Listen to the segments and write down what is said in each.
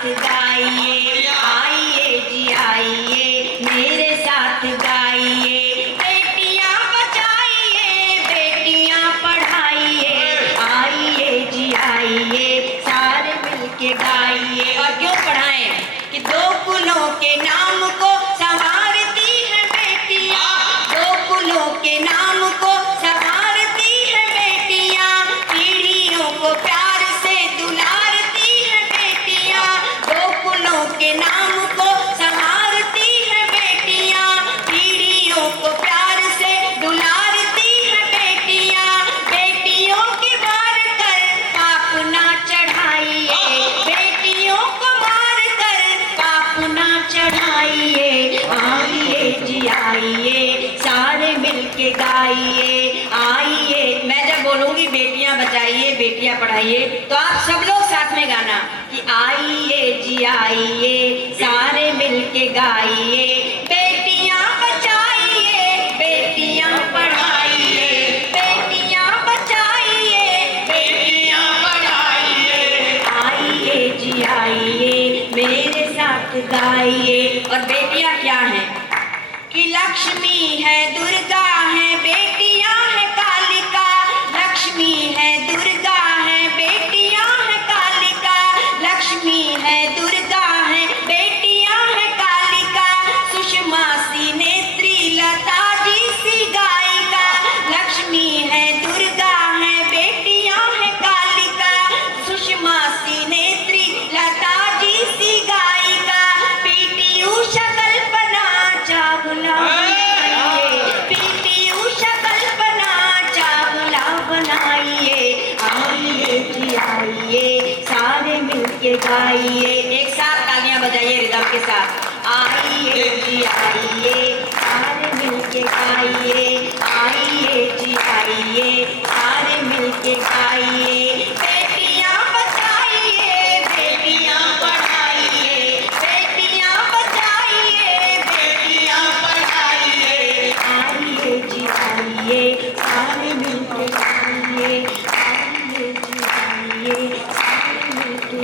साथ गाइए, आइए जी आइए मेरे साथ गाइए। बेटियां बचाइए, बेटियां पढ़ाइए, आइए जी आइए सारे मिलके गाइए। और क्यों पढ़ाएं कि दो कुलों के नाम को संवारती है बेटियां, दो कुलों के नाम को संवारती है बेटियां, पीढ़ियों को प्यार से दुलारती है बेटियां, दो कुलों के नाम को संवारती है बेटियां, पीढ़ियों को प्यार से दुलारती है बेटियां। बेटियों के मार कर पाप ना चढ़ाइए, बेटियों को मार कर पाप ना चढ़ाइए, आइए जी आइए सारे मिलके गाइए, आइए। मैं जब बोलूंगी बेटियां बचाइए, बेटियां पढ़ाइए, तो आप सब लोग साथ में गाना कि आइए जी आइए सारे मिलके गाइए। बेटियां बचाइए, बेटियां पढ़ाइए, बेटियां बचाइए, बेटियां पढ़ाइए, आइए जी आइए मेरे साथ गाइए। और बेटियां क्या हैं कि लक्ष्मी है, दुर्गा है, बेटियां है कालिका, लक्ष्मी है, दुर्गा है, बेटियां है कालिका, लक्ष्मी है, दुर्गा है, बेटियां है कालिका, सुषमा सी नेत्री लता जी सी गायिका, लक्ष्मी है, दुर्गा है, बेटियां है कालिका, सुषमा सी नेत्री लता जी सी गायिका, पीटी उषा कल्पना चावला बनाइए, पीटी उषा कल्पना चावला बनाइए, आइए जी आइए सारे मिलके गाइए। एक साथ तालियां बजाइए रिदम के साथ, आइए जी आइए सारे मिलके गाइए, आइए जी आइए सारे मिलके गाइए। बेटियां बचाइए, बेटियां पढ़ाइए, बेटियां बचाइए, बेटियां पढ़ाइए, आइए जी आइए सारे मिलके गाइए, आइए जी आइए सारे मिलके गाइए, आइए जी आइए सारे मिलके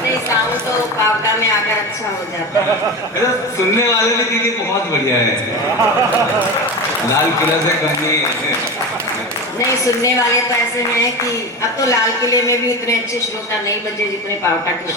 नहीं साउंड तो पावटा में आकर अच्छा हो जाता है। सुनने वाले भी दीदी बहुत बढ़िया है, लाल किला से कम नहीं है। नहीं, सुनने वाले तो ऐसे हैं कि अब तो लाल किले में भी इतने अच्छे श्रोता नहीं बचे जितने पावटा के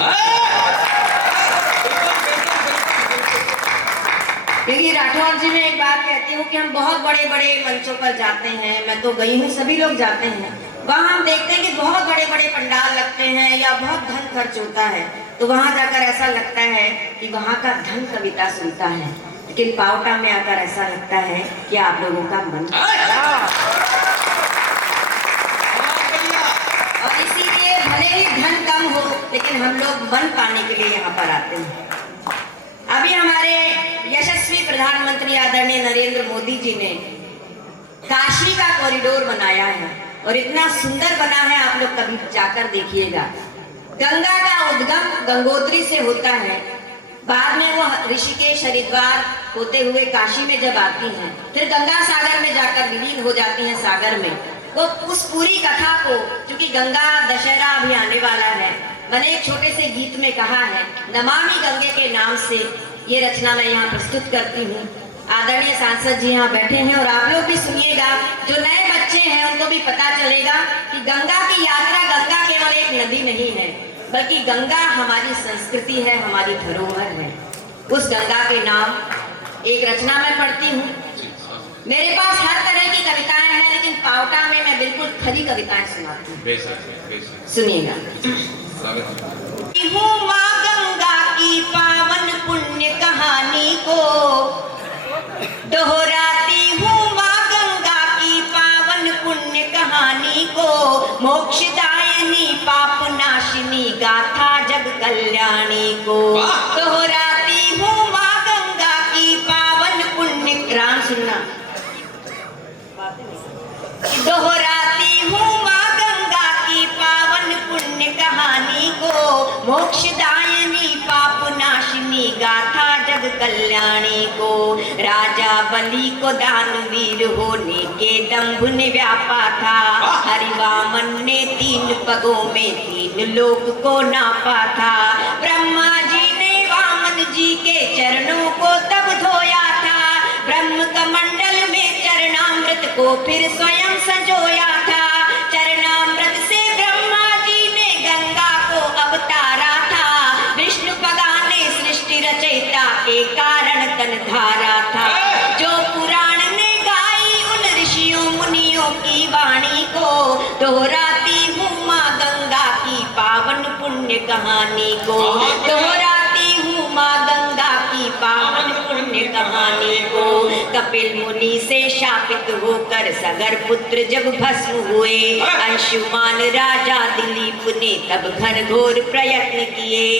क्योंकि राठौर जी मैं एक बात कहती हूँ कि हम बहुत बड़े बड़े मंचों पर जाते हैं, मैं तो गई हूँ, सभी लोग जाते हैं, वहाँ हम देखते हैं कि बहुत बड़े बड़े पंडाल लगते हैं या बहुत धन खर्च होता है, तो वहाँ जाकर ऐसा लगता है कि वहाँ का धन कविता सुनता है, लेकिन पावटा में आकर ऐसा लगता है कि आप लोगों का मन। और इसीलिए भले ही धन कम हो लेकिन हम लोग मन पाने के लिए यहाँ पर आते हैं। अभी हमारे यशस्वी प्रधानमंत्री आदरणीय नरेंद्र मोदी जी ने काशी का कॉरिडोर बनाया है और इतना सुंदर बना है, आप लोग कभी जाकर देखिएगा। गंगा का उद्गम गंगोत्री से होता है, बाद में वो ऋषिकेश हरिद्वार होते हुए काशी में जब आती हैं, फिर गंगा सागर में जाकर विलीन हो जाती हैं सागर में। वो उस पूरी कथा को, क्योंकि गंगा दशहरा अभी आने वाला है, मैंने एक छोटे से गीत में कहा है, नमामि गंगे के नाम से ये रचना मैं यहाँ प्रस्तुत करती हूँ। आदरणीय सांसद जी यहाँ बैठे हैं और आप लोग भी सुनिएगा, जो नए बच्चे हैं उनको भी पता चलेगा कि गंगा की यात्रा, गंगा केवल एक नदी नहीं है, बल्कि गंगा हमारी संस्कृति है, हमारी धरोहर है। उस गंगा के नाम एक रचना मैं पढ़ती हूँ। मेरे पास हर तरह की कविताएं हैं, लेकिन पावटा में मैं बिल्कुल खरी कविताएं सुनाती हूँ, सुनिएगा। माँ गंगा की पावन पुण्य कहानी को दोहराती हूँ, माँ गंगा की पावन पुण्य कहानी को, मोक्षदायिनी पाप नाशिनी गाथा जग कल्याणी को दोहराती हूँ, माँ गंगा की पावन पुण्य, राम सुनना, दोहराती हूँ माँ गंगा की पावन पुण्य कहानी को, मोक्षदायिनी पाप नाशिनी गाथा जग कल्याणी को। राजा बलि को दानवीर होने के दंभ ने व्यापा था। हरिवामन ने 3 पगों में 3 लोक को नापा था। ब्रह्मा जी ने वामन जी के चरणों को तब धोया था। ब्रह्म कमंडल में चरणामृत को फिर स्वयं संजोया था। चरणामृत से ब्रह्मा जी ने गंगा को अवतारा था। विष्णु पगा ने सृष्टि रचयिता के कारण तन धारा था। जो पुराण ने गाई उन ऋषियों मुनियों की वाणी को, दोहराती हूँ माँ गंगा की पावन पुण्य कहानी को। दोहराती हूँ माँ गंगा की पावन पुण्य कहानी को। कपिल मुनि से शापित होकर सगर पुत्र जब भस्म हुए, अंशुमान राजा दिलीप ने तब घनघोर प्रयत्न किए।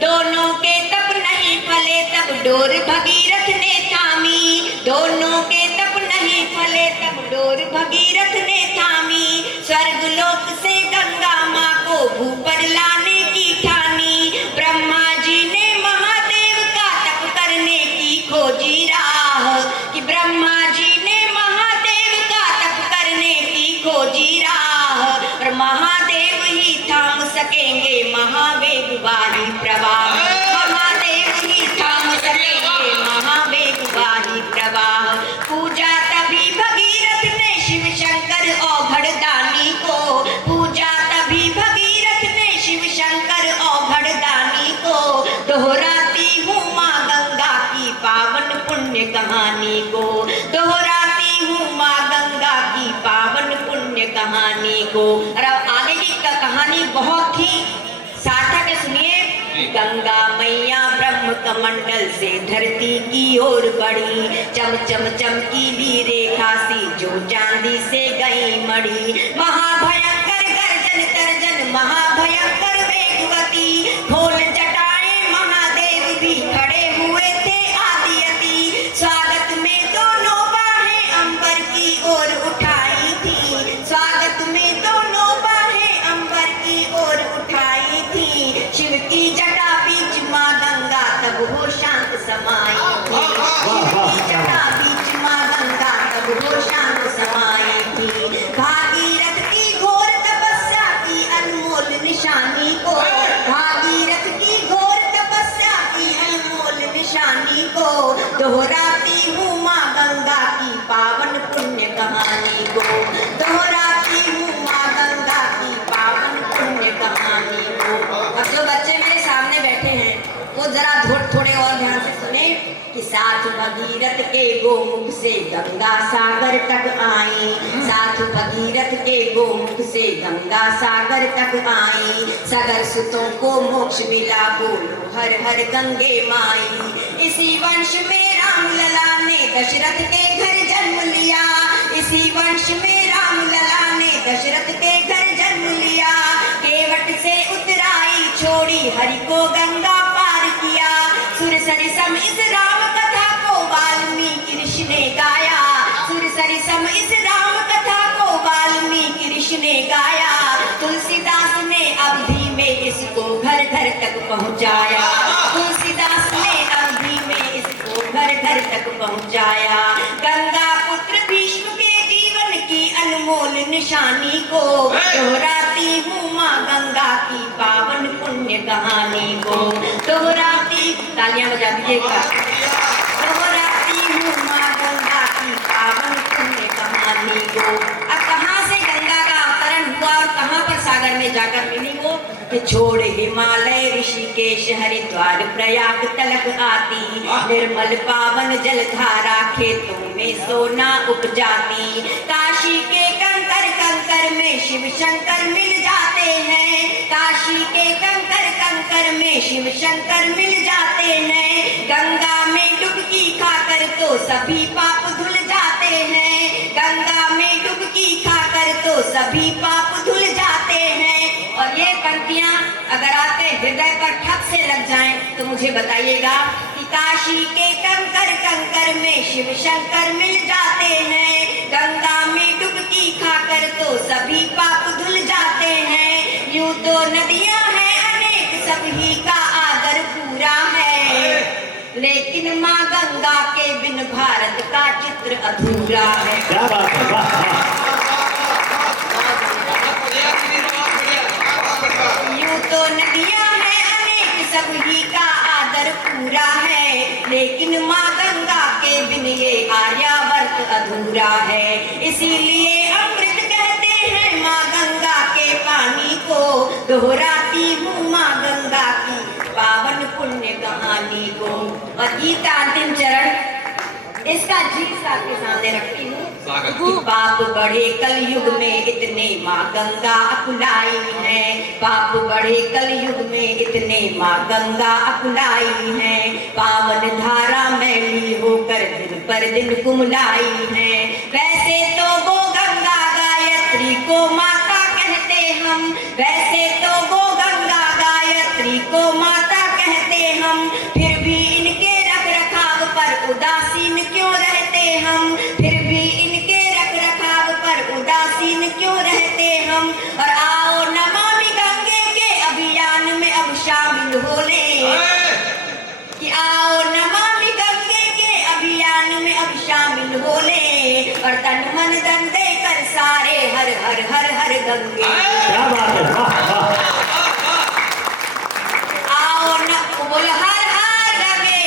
दोनों के तप नहीं फले तब डोर भगीरथ ने थामी। दोनों के तप नहीं फले तब डोर भगीरथ ने थामी। स्वर्गलोक से गंगा माँ को भू पर लाने की ठानी। ब्रह्मा जी ने महादेव का तप करने की खोजी राह, कि ब्रह्मा जी ने महादेव का तप करने की खोजी राह। और महादेव ही थाम सकेंगे महावेगवाही प्रवाह। महादेव ही थाम सकेंगे महावेगवाही प्रवाह। पूजा तभी भगीरथ ने शिव शंकर औघड़ दानी को। पूजा तभी भगीरथ ने शिव शंकर औघड़ दानी को। दोहराती हूँ माँ गंगा की पावन पुण्य कहानी को। दोहराती हूँ माँ गंगा की पावन पुण्य कहानी को। और अब आगे की कहानी बहुत ही सार्थक है, सुनिए। गंगा मैया ब्रह्म कमंडल से धरती की ओर बढ़ी। चम चम चमकीली रेखा सी जो चांदी से गई मड़ी। महाभयंकर गर्जन तर्जन महाभयंकर वेगवती। खोल जटाएं महादेव भी खड़े हुए थे आदियति। स्वागत में दोनों बाहें अंबर की ओर उठाई थी। स्वागत में दोनों बाहें अंबर की ओर उठाई थी। शिव की जटा बीच माँ गंगा तब हो शांत समाई थी। शिव की जटा बीच माँ गंगा तब हो शांत समाई थी। भागीरथ की घोर तपस्या की अनमोल निशानी को। भागीरथ की घोर तपस्या की अनमोल निशानी को। दोहराती हूँ माँ गंगा की पावन पुण्य कहानी को। दोहराती हूँ माँ गंगा की पावन पुण्य कहानी को। अब जो बच्चे मेरे सामने बैठे हैं वो जरा थोड़े और ध्यान से सुने कि साथ भगीरथ के गोमुख से गंगा सागर तक आई। साथ भगीरथ के गोमुख से गंगा सागर तक आई। सगर सुतों को मोक्ष मिला बोलो हर हर गंगे माई। इसी वंश में राम लला ने दशरथ के घर जन्म लिया। इसी वंश में राम लला ने दशरथ के घर जन्म लिया। केवट से उतराई छोड़ी हरि को गंगा पार किया। सुर सरिसम इस राम कथा को वाल्मीकि ऋषि ने गाया। सुर सरिसम इस राम कथा को वाल्मीकि ऋषि ने गाया। तुलसीदास ने अवधि में इसको घर घर तक पहुँचाया। तुलसीदास ने अवधि में इसको घर घर तक पहुँचाया। गंगा पुत्र भीष्म के जीवन की अनमोल निशानी को। दोहराती हूँ माँ गंगा की पावन पुण्य कहानी को। दोहराती, तालियां बजा दीजिएगा। दोहराती हूँ माँ गंगा की पावन पुण्य कहानी को। अब कहाँ से गंगा का अवतरण हुआ और कहाँ पर सागर में जाकर मिली वो, कि छोड़ हिमालय ऋषिकेश हरिद्वार प्रयाग तलक आती। निर्मल पावन जलधारा खेतों में सोना उपजाती। काशी के कंकर कंकर में शिव शंकर मिल जाते हैं। काशी के कंकर कंकर में शिव शंकर मिल जाते हैं। गंगा में डुबकी खाकर तो सभी पाप धुल जाते हैं। गंगा में डुबकी खाकर तो सभी पाप धुल जाते हैं। और ये पंक्तियां अगर आपके हृदय पर ठप से लग जाएं तो मुझे बताइएगा कि काशी के कंकर कंकर में शिव शंकर मिल जाते हैं। गंगा में डुबकी खाकर तो सभी पाप धुल जाते हैं। यूं तो नदियां हैं अनेक, सभी का आदर पूरा है, लेकिन का चित्र अधूरा है। क्या बात है, वाह वाह। यूं तो नदियां हैं अनेक, सब ही का आदर पूरा है, लेकिन माँ गंगा के बिन ये आर्यावर्त अधूरा है। इसीलिए अमृत कहते हैं माँ गंगा के पानी को, दोहराती हूँ माँ गंगा की पावन पुण्य कहानी को। और गीता अंतिम चरण इसका जीत आपके सामने रखती हूँ कि पाप बढ़े कलयुग में इतने माँ गंगा अकुलाई है, पाप बढ़े कलयुग में इतने माँ गंगा अकुलाई है, पावन धारा मैली होकर दिन पर दिन कुमलाई है। वैसे तो वो गंगा गायत्री को माता कहते हम, वैसे तो वो गंगा गायत्री को माता कहते हम, फिर भी इनके रख रखाव पर उदासीन क्यों रहते हम, फिर भी इनके रख रखाव पर उदासीन क्यों रहते हम। और आओ नमामि गंगे के अभियान में अब शामिल हो ले, कि आओ नमामि गंगे के अभियान में अब शामिल हो ले, और तन मन धन देकर सारे हर हर हर हर गंगे। क्या बात है, वाह वाह। आओ न बोलो हर हर गंगे,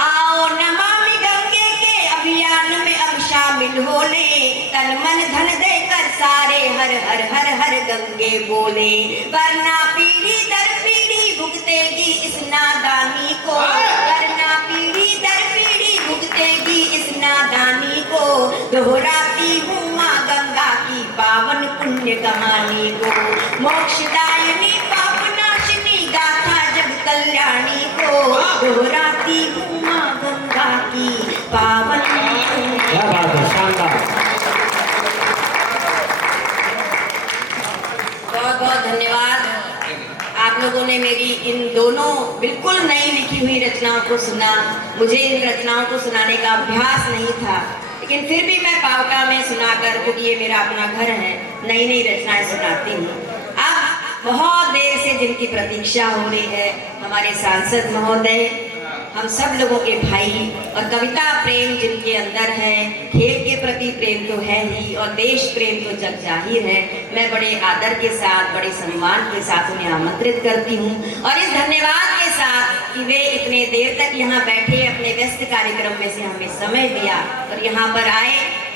आओ नमामि गंगे के अभियान में अब शामिल हो ले, तन मन धन देकर सारे हर हर हर हर गंगे बोले। वरना पीढ़ी दर पीढ़ी भुगतेगी इस नादानी को, वरना पीढ़ी दर पीढ़ी भुगतेगी इस नादानी को, दोहराती हूँ माँ गंगा की पावन पुण्य कहानी को। मोक्षदायिनी पापनाशिनी गाथा जग कल्याणी को, दोहराती हूँ माँ गंगा की पावन पुण्य। क्या बात है, शानदार। बहुत बहुत धन्यवाद। आप लोगों ने मेरी इन दोनों बिल्कुल नई लिखी हुई रचनाओं को सुना। मुझे इन रचनाओं को सुनाने का अभ्यास नहीं था, लेकिन फिर भी मैं पावटा में सुनाकर, क्योंकि ये मेरा अपना घर है, नई नई रचनाएं सुनाती हूँ। अब बहुत देर से जिनकी प्रतीक्षा हो रही है, हमारे सांसद महोदय, हम सब लोगों के भाई, और कविता प्रेम जिनके अंदर है, खेल के प्रति प्रेम तो है ही, और देश प्रेम तो जग जाहिर है। मैं बड़े आदर के साथ, बड़े सम्मान के साथ उन्हें आमंत्रित करती हूँ, और इस धन्यवाद के साथ कि वे इतने देर तक यहाँ बैठे, अपने व्यस्त कार्यक्रम में से हमें समय दिया और यहाँ पर आए।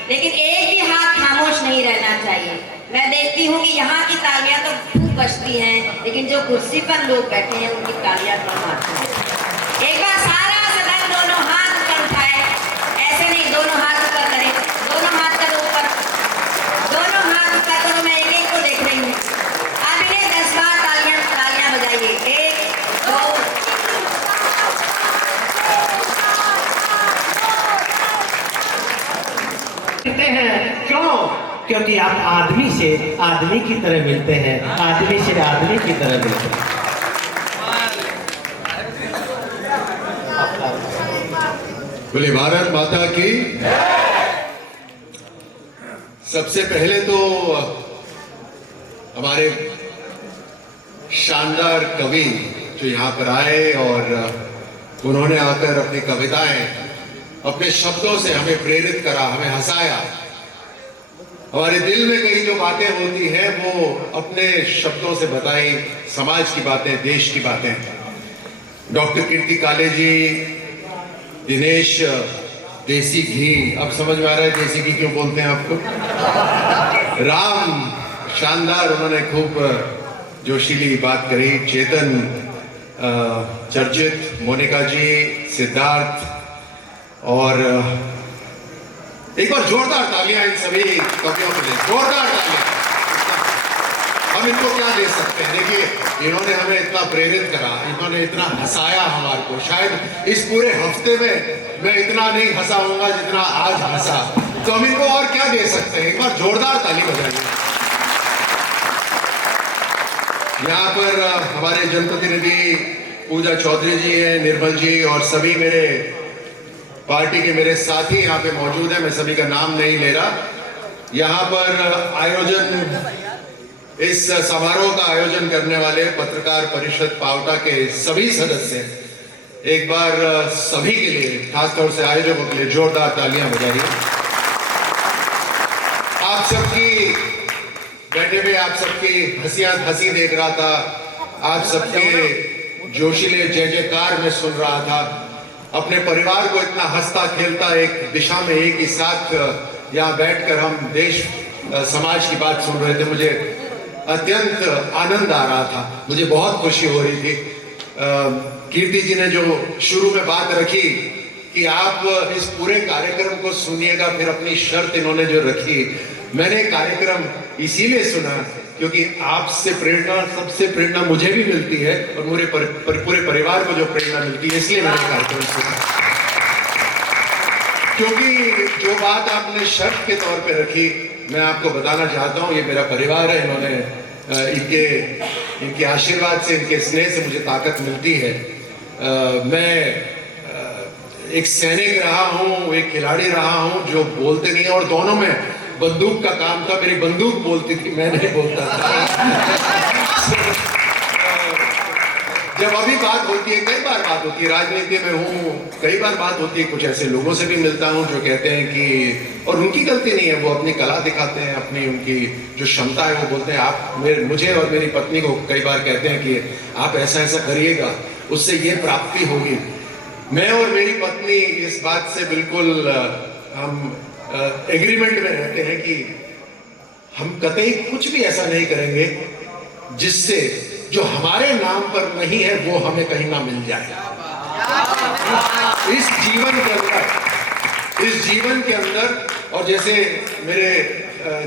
लेकिन एक भी हाथ खामोश नहीं रहना चाहिए। मैं देखती हूँ कि यहाँ की तालियां तो खूब बजती हैं, लेकिन जो कुर्सी पर लोग बैठे हैं उनकी तालियां कम आती हैं। एक बार सारा सदन दोनों हाथ ऊपर उठाए, ऐसे नहीं, दोनों हाथ ऊपर करें, दोनों हाथ करो ऊपर, दोनों हाथ ऊपर करो। मैं एक एक को देख रही हूँ। अब इन्हें 10 बार तालियां बजाइए। 1 2 कहते हैं क्यों? क्योंकि आप आदमी से आदमी की तरह मिलते हैं, आदमी से आदमी की तरह मिलते हैं। बोले भारत माता की। सबसे पहले तो हमारे शानदार कवि जो यहाँ पर आए और उन्होंने आकर अपनी कविताएं, अपने शब्दों से हमें प्रेरित करा, हमें हंसाया। हमारे दिल में कई जो बातें होती हैं वो अपने शब्दों से बताई, समाज की बातें, देश की बातें। डॉक्टर कीर्ति काले जी, दिनेश देसी घी, अब समझ में आ रहा है देसी घी क्यों बोलते हैं आपको। राम शानदार, उन्होंने खूब जोशीली बात करी। चेतन चर्चित, मोनिका जी, सिद्धार्थ, और एक बार जोरदार तालियां इन सभी कवियों के लिए, जोरदार तालियां। हम इनको क्या दे सकते हैं? देखिए, इन्होंने हमें इतना प्रेरित करा, इन्होंने इतना हंसाया हमारे को। शायद इस पूरे हफ्ते में मैं इतना नहीं हंसा होऊंगा जितना आज हंसा। तो हम इनको और क्या दे सकते हैं? एक बार जोरदार ताली बजाइए। यहाँ पर हमारे जनप्रतिनिधि पूजा चौधरी जी हैं, निर्मल जी, और सभी मेरे पार्टी के मेरे साथी यहाँ पे मौजूद हैं। मैं सभी का नाम नहीं ले रहा। यहाँ पर आयोजन, इस समारोह का आयोजन करने वाले पत्रकार परिषद पावटा के सभी सदस्य, एक बार सभी के लिए, खासतौर से आयोजकों के लिए जोरदार तालियां बजाइए। आप सबकी बैठे हुए, आप सबकी हंसी देख रहा था, आप सबके जोशीले जय जयकार में सुन रहा था, अपने परिवार को इतना हंसता खेलता एक दिशा में एक ही साथ यहाँ बैठकर हम देश समाज की बात सुन रहे थे। मुझे अत्यंत आनंद आ रहा था, मुझे बहुत खुशी हो रही थी। कीर्ति जी ने जो शुरू में बात रखी कि आप इस पूरे कार्यक्रम को सुनिएगा, फिर अपनी शर्त इन्होंने जो रखी, मैंने कार्यक्रम इसीलिए सुना क्योंकि आपसे प्रेरणा, सबसे प्रेरणा मुझे भी मिलती है और मेरे पूरे परिवार को जो प्रेरणा मिलती है, इसलिए मैंने कार्यक्रम सुना। क्योंकि जो बात आपने शर्त के तौर पे रखी, मैं आपको बताना चाहता हूँ, ये मेरा परिवार है, इन्होंने इनके आशीर्वाद से, इनके स्नेह से मुझे ताकत मिलती है। मैं एक सैनिक रहा हूँ, एक खिलाड़ी रहा हूँ जो बोलते नहीं है, और दोनों में बंदूक का काम था। मेरी बंदूक बोलती थी, मैं नहीं बोलता था। जब अभी बात होती है, कई बार बात होती है, राजनीति में हूँ, कई बार बात होती है, कुछ ऐसे लोगों से भी मिलता हूँ जो कहते हैं कि, और उनकी गलती नहीं है, वो अपनी कला दिखाते हैं, अपनी उनकी जो क्षमता है वो बोलते हैं। आप मुझे और मेरी पत्नी को कई बार कहते हैं कि आप ऐसा ऐसा करिएगा, उससे ये प्राप्ति होगी। मैं और मेरी पत्नी इस बात से बिल्कुल हम एग्रीमेंट में रहते हैं कि हम कतई कुछ भी ऐसा नहीं करेंगे जिससे जो हमारे नाम पर नहीं है वो हमें कहीं ना मिल जाए। इस जीवन के अंदर और जैसे मेरे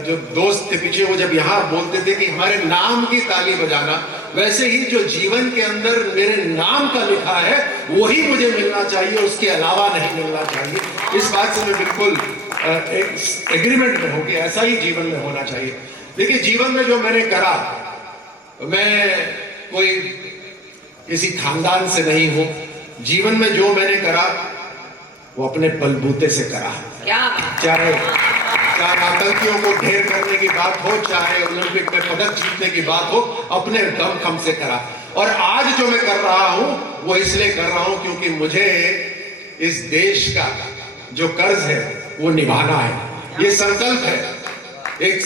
जो दोस्त थे पीछे, वो जब यहाँ बोलते थे कि हमारे नाम की ताली बजाना, वैसे ही जो जीवन के अंदर मेरे नाम का लिखा है वही मुझे मिलना चाहिए, उसके अलावा नहीं मिलना चाहिए। इस बात से मैं बिल्कुल एक एग्रीमेंट में हूं कि ऐसा ही जीवन में होना चाहिए। देखिए, जीवन में जो मैंने करा, मैं कोई किसी खानदान से नहीं हूं। जीवन में जो मैंने करा वो अपने बलबूते से करा। चाहे आतंकियों को ढेर करने की बात हो, चाहे ओलंपिक में पदक जीतने की बात हो, अपने दमखम से करा। और आज जो मैं कर रहा हूं वो इसलिए कर रहा हूं क्योंकि मुझे इस देश का जो कर्ज है वो निभाना है। ये संकल्प है, एक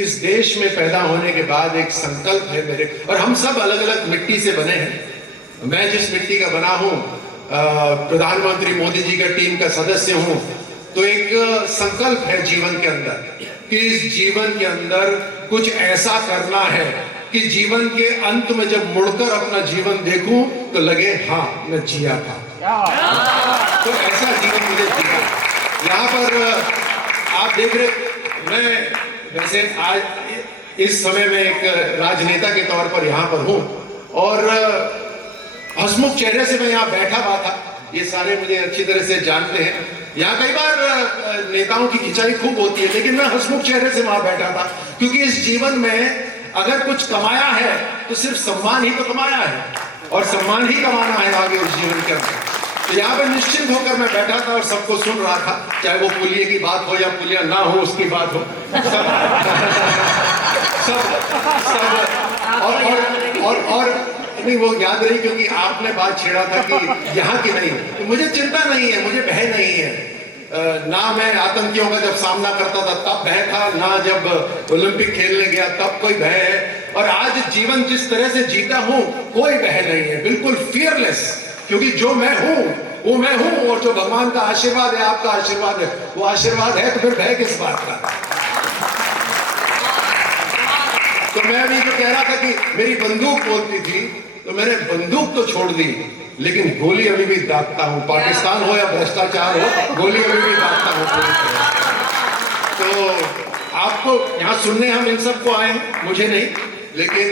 इस देश में पैदा होने के बाद एक संकल्प है मेरे। और हम सब अलग अलग मिट्टी से बने हैं। मैं जिस मिट्टी का बना हूं, प्रधानमंत्री मोदी जी का टीम का सदस्य हूं, तो एक संकल्प है जीवन के अंदर कि इस जीवन के अंदर कुछ ऐसा करना है कि जीवन के अंत में जब मुड़कर अपना जीवन देखूं तो लगे हाँ मैं जिया था। तो ऐसा जीवन मुझे जीना। यहाँ पर आप देख रहे, मैं वैसे आज इस समय में एक राजनेता के तौर पर यहाँ पर हूँ और हंसमुख चेहरे से मैं यहाँ बैठा हुआ था। ये सारे मुझे अच्छी तरह से जानते हैं। यहाँ कई बार नेताओं की खिंचाई खूब होती है, लेकिन मैं हंसमुख चेहरे से वहां बैठा था क्योंकि इस जीवन में अगर कुछ कमाया है तो सिर्फ सम्मान ही तो कमाया है और सम्मान ही कमाना है आगे उस जीवन के अंदर। तो यहाँ पर निश्चिंत होकर मैं बैठा था और सबको सुन रहा था, चाहे वो पुलिये की बात हो या पुलिया ना हो उसकी बात हो। और नहीं, वो याद रही क्योंकि आपने बात छेड़ा था कि यहाँ की नहीं, तो मुझे चिंता नहीं है, मुझे भय नहीं है। ना मैं आतंकियों का जब सामना करता था तब भय था, ना जब ओलंपिक खेलने गया तब कोई भय है। और आज जीवन जिस तरह से जीता हूँ कोई भय नहीं है, बिल्कुल फियरलेस, क्योंकि जो मैं हूँ वो मैं हूँ और जो भगवान का आशीर्वाद है, आपका आशीर्वाद है, वो आशीर्वाद है, तो फिर भय किस बात का। तो मैं अभी जो कह रहा था कि मेरी बंदूक बोलती थी, तो मैंने बंदूक तो छोड़ दी लेकिन गोली अभी भी दागता हूं। पाकिस्तान हो या भ्रष्टाचार हो, गोली अभी भी दागता हूं। तो आपको यहाँ सुनने हम इन सबको आए हैं, मुझे नहीं, लेकिन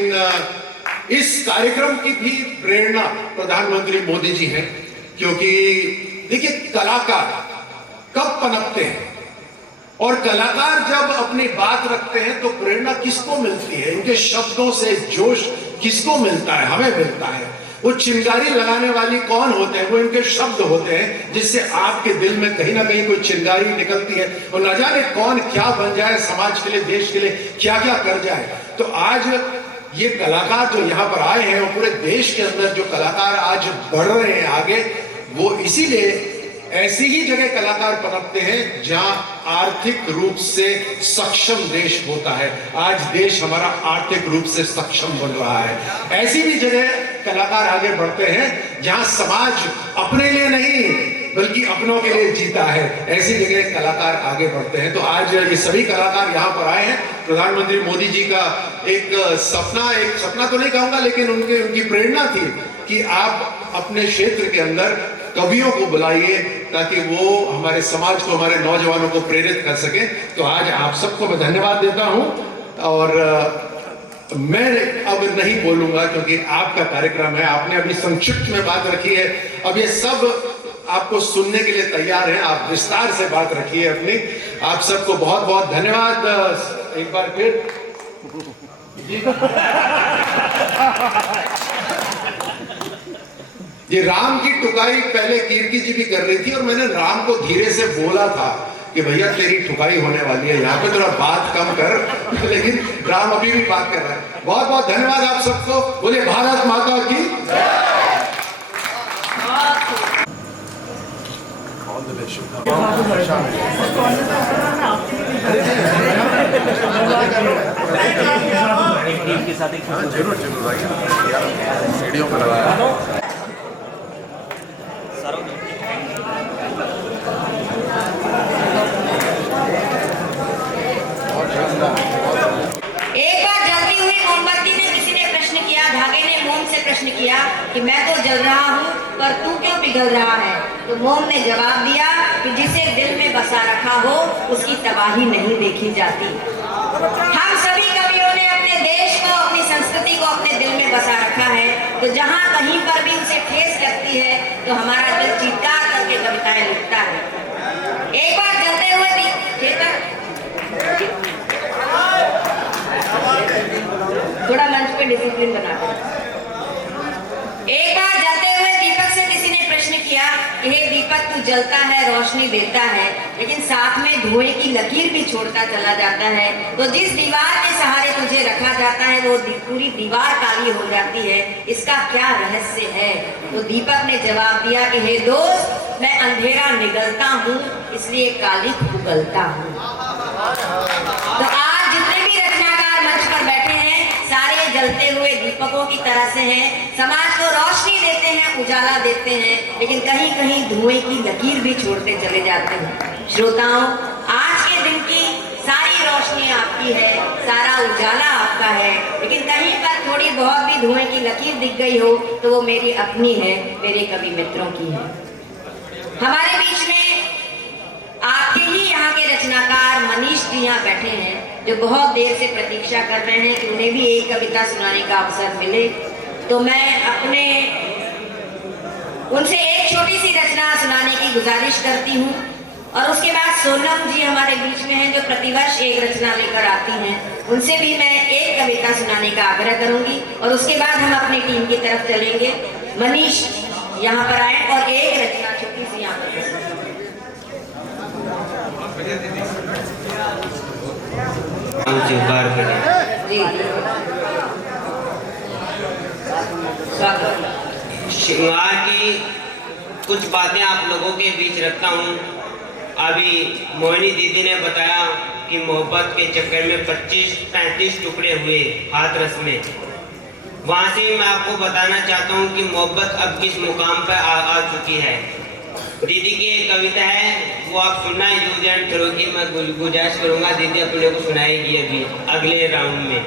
इस कार्यक्रम की भी प्रेरणा प्रधानमंत्री मोदी जी हैं। क्योंकि देखिए, कलाकार कब पनपते हैं और कलाकार जब अपनी बात रखते हैं तो प्रेरणा किसको मिलती है, इनके शब्दों से जोश किसको मिलता है, हमें मिलता है। वो चिंगारी लगाने वाली कौन होते हैं, वो इनके शब्द होते हैं जिससे आपके दिल में कहीं ना कहीं कोई चिंगारी निकलती है और न जाने कौन क्या बन जाए, समाज के लिए, देश के लिए क्या क्या कर जाए। तो आज ये कलाकार जो यहाँ पर आए हैं और पूरे देश के अंदर जो कलाकार आज बढ़ रहे हैं आगे, वो इसीलिए ऐसी ही जगह कलाकार पनपते हैं जहां आर्थिक रूप से सक्षम देश होता है। आज देश हमारा आर्थिक रूप से सक्षम बन रहा है। ऐसी भी जगह कलाकार आगे बढ़ते हैं जहां समाज अपने लिए नहीं बल्कि अपनों के लिए जीता है। ऐसी जगह कलाकार आगे बढ़ते हैं। तो आज ये सभी कलाकार यहाँ पर आए हैं। प्रधानमंत्री मोदी जी का एक सपना तो नहीं कहूंगा, लेकिन उनकी प्रेरणा थी कि आप अपने क्षेत्र के अंदर कवियों को बुलाइए ताकि वो हमारे समाज को, हमारे नौजवानों को प्रेरित कर सके। तो आज आप सबको मैं धन्यवाद देता हूं और मैं अब नहीं बोलूंगा क्योंकि आपका कार्यक्रम है। आपने अभी संक्षिप्त में बात रखी है, अब ये सब आपको सुनने के लिए तैयार हैं। आप विस्तार से बात रखिए अपनी। आप सबको बहुत बहुत धन्यवाद एक बार फिर। ये राम की टुकाई पहले कीर्ति जी भी कर रही थी और मैंने राम को धीरे से बोला था कि भैया तेरी ठुकाई होने वाली है, यहाँ पे थोड़ा बात कम कर, लेकिन राम अभी भी बात कर रहा है। बहुत बहुत धन्यवाद आप सबको। बोले भारत माता की। जरूर जरूर आइए, वीडियो पर लगाया। एक बार जलती हुई मोमबत्ती में किसी ने प्रश्न किया, धागे ने मोम से प्रश्न किया कि मैं तो जल रहा हूँ पर तू क्यों पिघल रहा है? तो मोम ने जवाब दिया कि जिसे दिल में बसा रखा हो उसकी तबाही नहीं देखी जाती। हम सभी कवियों ने अपने देश को, अपनी संस्कृति को अपने दिल में बसा रखा है। तो जहाँ कहीं पर भी उसे ठेस लगती है तो हमारा दिल चीत्कार करके कविताएं लिखता है। एक बार जलते हुए थोड़ा मंच पे डिसिप्लिन बना। एक बार जलते हुए दीपक से किसी ने प्रश्न किया कि हे दीपक, तू जलता है, रोशनी देता है, लेकिन साथ में धुएं की लकीर भी छोड़ता चला जाता है। तो जिस दीवार के सहारे तुझे रखा जाता है वो पूरी दीवार काली हो जाती है, इसका क्या रहस्य है? तो दीपक ने जवाब दिया कि हे दोस्त, मैं अंधेरा निगलता हूँ इसलिए कालिख उगलता हूँ। तो आज जितने भी रचनाकार मंच पर बैठे हैं सारे जलते हुए दीपकों की तरह से हैं। समाज को रोशनी देते हैं, उजाला देते हैं, लेकिन कहीं कहीं धुएं की लकीर भी छोड़ते चले जाते हैं। श्रोताओं, आज के दिन की सारी रोशनी आपकी है, सारा उजाला आपका है, लेकिन कहीं पर थोड़ी बहुत भी धुएं की लकीर दिख गई हो तो वो मेरी अपनी है, मेरे कवि मित्रों की है। हमारे बीच में आपके ही यहाँ के रचनाकार मनीष जी यहाँ बैठे हैं जो बहुत देर से प्रतीक्षा कर रहे हैं कि उन्हें भी एक कविता सुनाने का अवसर मिले। तो मैं उनसे एक छोटी सी रचना सुनाने की गुजारिश करती हूँ और उसके बाद सोनम जी हमारे बीच में हैं जो प्रतिवर्ष एक रचना लेकर आती हैं। उनसे भी मैं एक कविता सुनाने का आग्रह करूंगी और उसके बाद हम अपनी टीम की तरफ चलेंगे। मनीष यहाँ पर आए और एक रचना छोटी सी यहाँ पर स्वीकार करें। जी स्वागत। श्रृंगार की कुछ बातें आप लोगों के बीच रखता हूँ। अभी मोहिनी दीदी ने बताया कि मोहब्बत के चक्कर में 25-35 टुकड़े हुए हाथरस में। वहाँ से मैं आपको बताना चाहता हूँ कि मोहब्बत अब किस मुकाम पर आ चुकी है। दीदी की एक कविता है, वो आप सुनना यूज एंड थ्रो की मैं गुजारिश करूँगा। दीदी अपने को सुनाएगी अभी अगले राउंड में।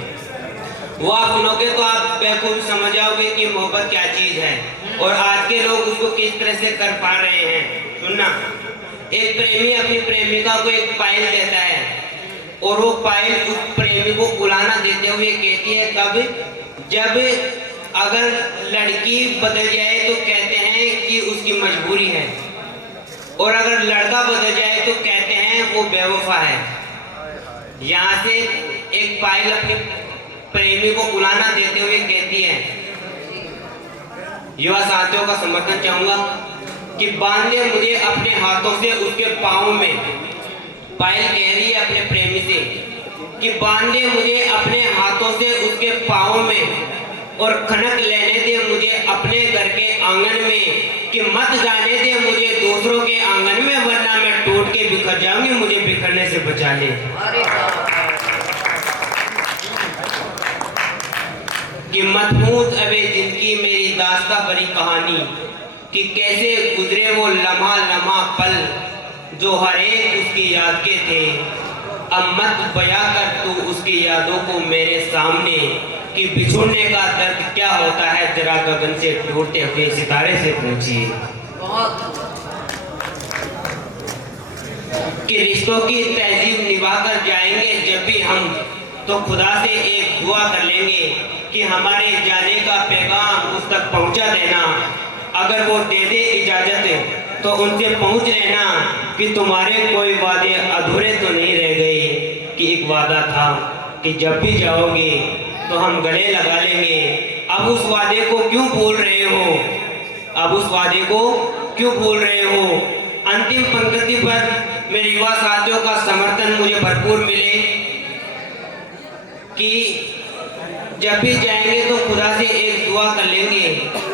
वो आप सुनोगे तो आप बेखूब समझ जाओगे कि मोहब्बत क्या चीज़ है और आज के लोग उसको किस तरह से कर पा रहे हैं। सुनना, एक प्रेमी अपनी प्रेमिका को एक पायल देता है और वो पायल उस प्रेमी को उड़ाना देते हुए कहती है कब, जब अगर लड़की बदल जाए तो कहते हैं कि उसकी मजबूरी है और अगर लड़का बदल जाए तो कहते हैं वो बेवफा है। यहाँ से एक पायल अपने प्रेमी को उड़ाना देते हुए कहती है, युवा साथियों का समर्थन चाहूंगा कि बांधे मुझे अपने हाथों से उसके पाँव में। पायल कह रही है अपने प्रेमी से कि बांधे मुझे अपने हाथों से उसके पाँव में और खनक लेने दे मुझे अपने घर के आंगन में, कि मत जाने दे मुझे दूसरों के आंगन में, वरना मैं टूट के बिखर जाऊंगी, मुझे बिखरने से बचा ले। कि मत पूछ अबे जिनकी मेरी दास्ता भरी कहानी, कि कैसे गुजरे वो लम्हा लम्हा पल जो हर एक उसकी याद के थे। अब मत बया कर तू उसकी यादों को मेरे सामने, कि बिछुड़ने का दर्द क्या होता है, जरा गगन से टूटते हुए सितारे से पूछिए। कि रिश्तों की तहजीब निभा कर जाएंगे जब भी हम, तो खुदा से एक दुआ कर लेंगे कि हमारे जाने का पैगाम उस तक पहुंचा देना। अगर वो दे दे इजाजत तो उनसे पूछ लेना कि तुम्हारे कोई वादे अधूरे तो नहीं रह गए। कि एक वादा था कि जब भी जाओगे तो हम गले लगा लेंगे। अब उस वादे को क्यों भूल रहे हो? अब उस वादे को क्यों भूल रहे हो? अंतिम पंक्ति पर मेरे युवा साथियों का समर्थन मुझे भरपूर मिले कि जब भी जाएंगे तो खुदा से एक दुआ कर लेंगे।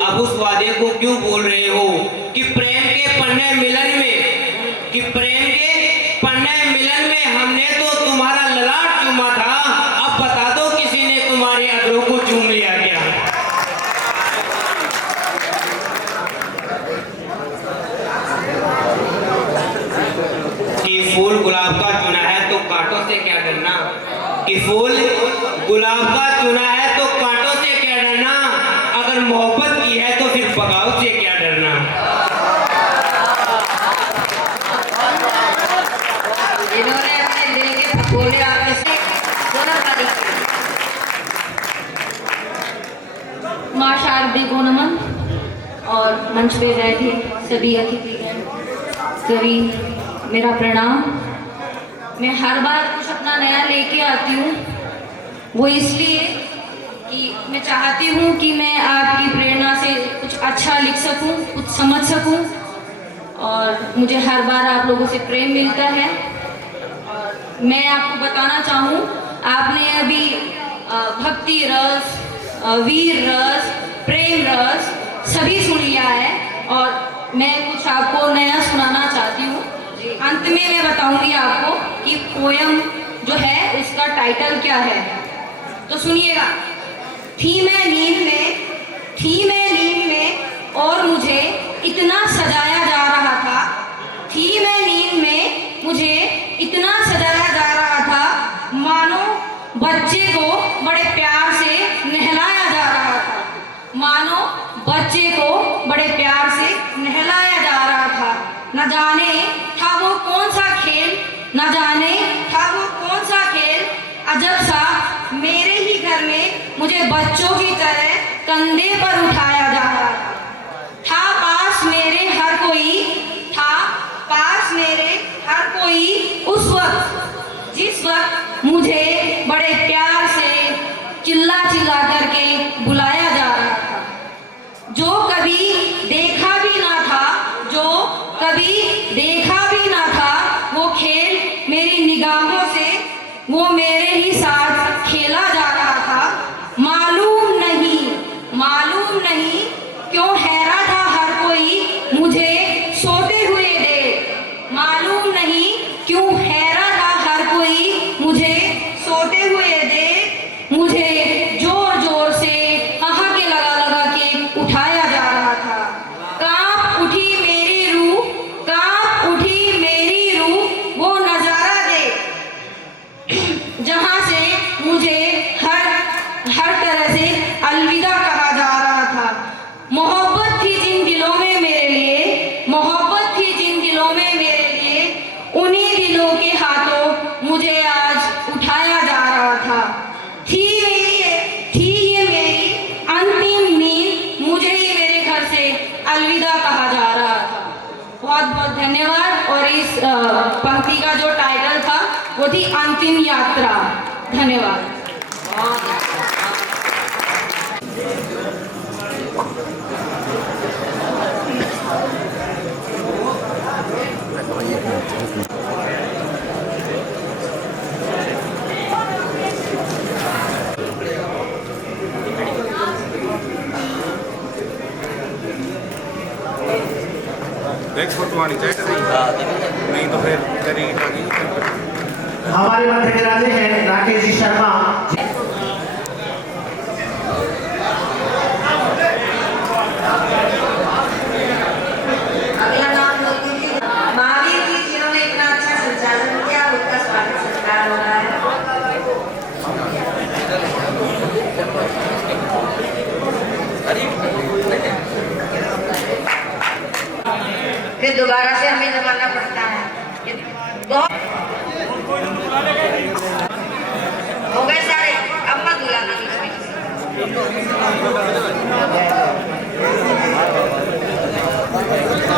अब उस वादे को क्यों भूल रहे हो? कि प्रेम के पन्ने मिलन में, कि प्रेम के पन्ने मिलन में हमने तो तुम्हारा ललाट चूमा था। अब बता दो किसी ने तुम्हारे अधरों को चूम लिया क्या? कि फूल गुलाब का चुना है तो कांटों से क्या डरना। कि फूल गुलाब का चुना है तो कांटों से क्या डरना। अगर मोहब्बत की है तो फिर बगावत से क्या डरना। इन्होंने अपने दिल के फकोले आपस में दोनों वाली माँ शारदे को नमन और मंच पे बैठे सभी अतिथिगण सभी मेरा प्रणाम। मैं हर बार कुछ अपना नया लेके आती हूँ, वो इसलिए कि मैं चाहती हूँ कि मैं आपकी प्रेरणा से कुछ अच्छा लिख सकूँ, कुछ समझ सकूँ, और मुझे हर बार आप लोगों से प्रेम मिलता है। और मैं आपको बताना चाहूँ, आपने अभी भक्ति रस, वीर रस, प्रेम रस सभी सुन लिया है, और मैं कुछ आपको नया सुनाना चाहती हूँ। अंत में मैं बताऊंगी आपको कि पोयम जो है उसका टाइटल क्या है, तो सुनिएगा। थी मैं नींद में और मुझे इतना सजाया जा रहा था। थी मैं नींद में, मुझे इतना सजाया जा रहा था, मानो बच्चे को बड़े प्यार से नहलाया जा रहा था। मानो बच्चे को बड़े प्यार से नहलाया जा रहा था। न जाने था वो कौन सा खेल, न जाने था वो कौन सा खेल, अजब सा मेरे ही घर में मुझे बच्चों की तरह कंधे पर उठाया जा रहा था। पास मेरे हर कोई, था पास मेरे हर कोई उस वक्त जिस वक्त मुझे बड़े प्यार से चिल्ला चिल्ला करके बुलाया जा रहा था। जो कभी देखा भी ना था, जो कभी देखा भी ना था, वो खेल मेरी निगाहों से वो मेरे ही साथ खेला जा रहा था। मालूम नहीं क्यों हैरा था हर कोई मुझे सोते हुए देख। मालूम नहीं क्यों हैरा था हर कोई मुझे सोते हुए देख। मुझे जोर जोर से हाहाके लगा लगा के उठाया जा रहा था। कांप उठी मेरी रूह, कांप उठी मेरी रूह, वो नजारा देख जहां से मुझे हर तरह से अलविदा कहा जा रहा था। मोहब्बत थी जिन दिलों में मेरे लिए, मोहब्बत थी जिन दिलों में मेरे लिए, उन्हीं दिलों के हाथों मुझे आज उठाया जा रहा था। थी ये मेरी अंतिम नींद, मुझे ही मेरे घर से अलविदा कहा जा रहा था। बहुत बहुत धन्यवाद। और इस पंक्ति का जो टाइटल था वो थी अंतिम यात्रा। धन्यवाद। आनी चाहिए नहीं तो फिर तेरी हमारे मध्य के राजे हैं राकेश जी शर्मा। अगला नाम मोदी जी, महावीर जी जिन्होंने इतना अच्छा संचालन किया, उनका स्वागत सत्कार हो रहा है। फिर दोबारा से हमें जमाना पड़ता है। बहुत हो गए सारे, अब मत बुलाना बीच में।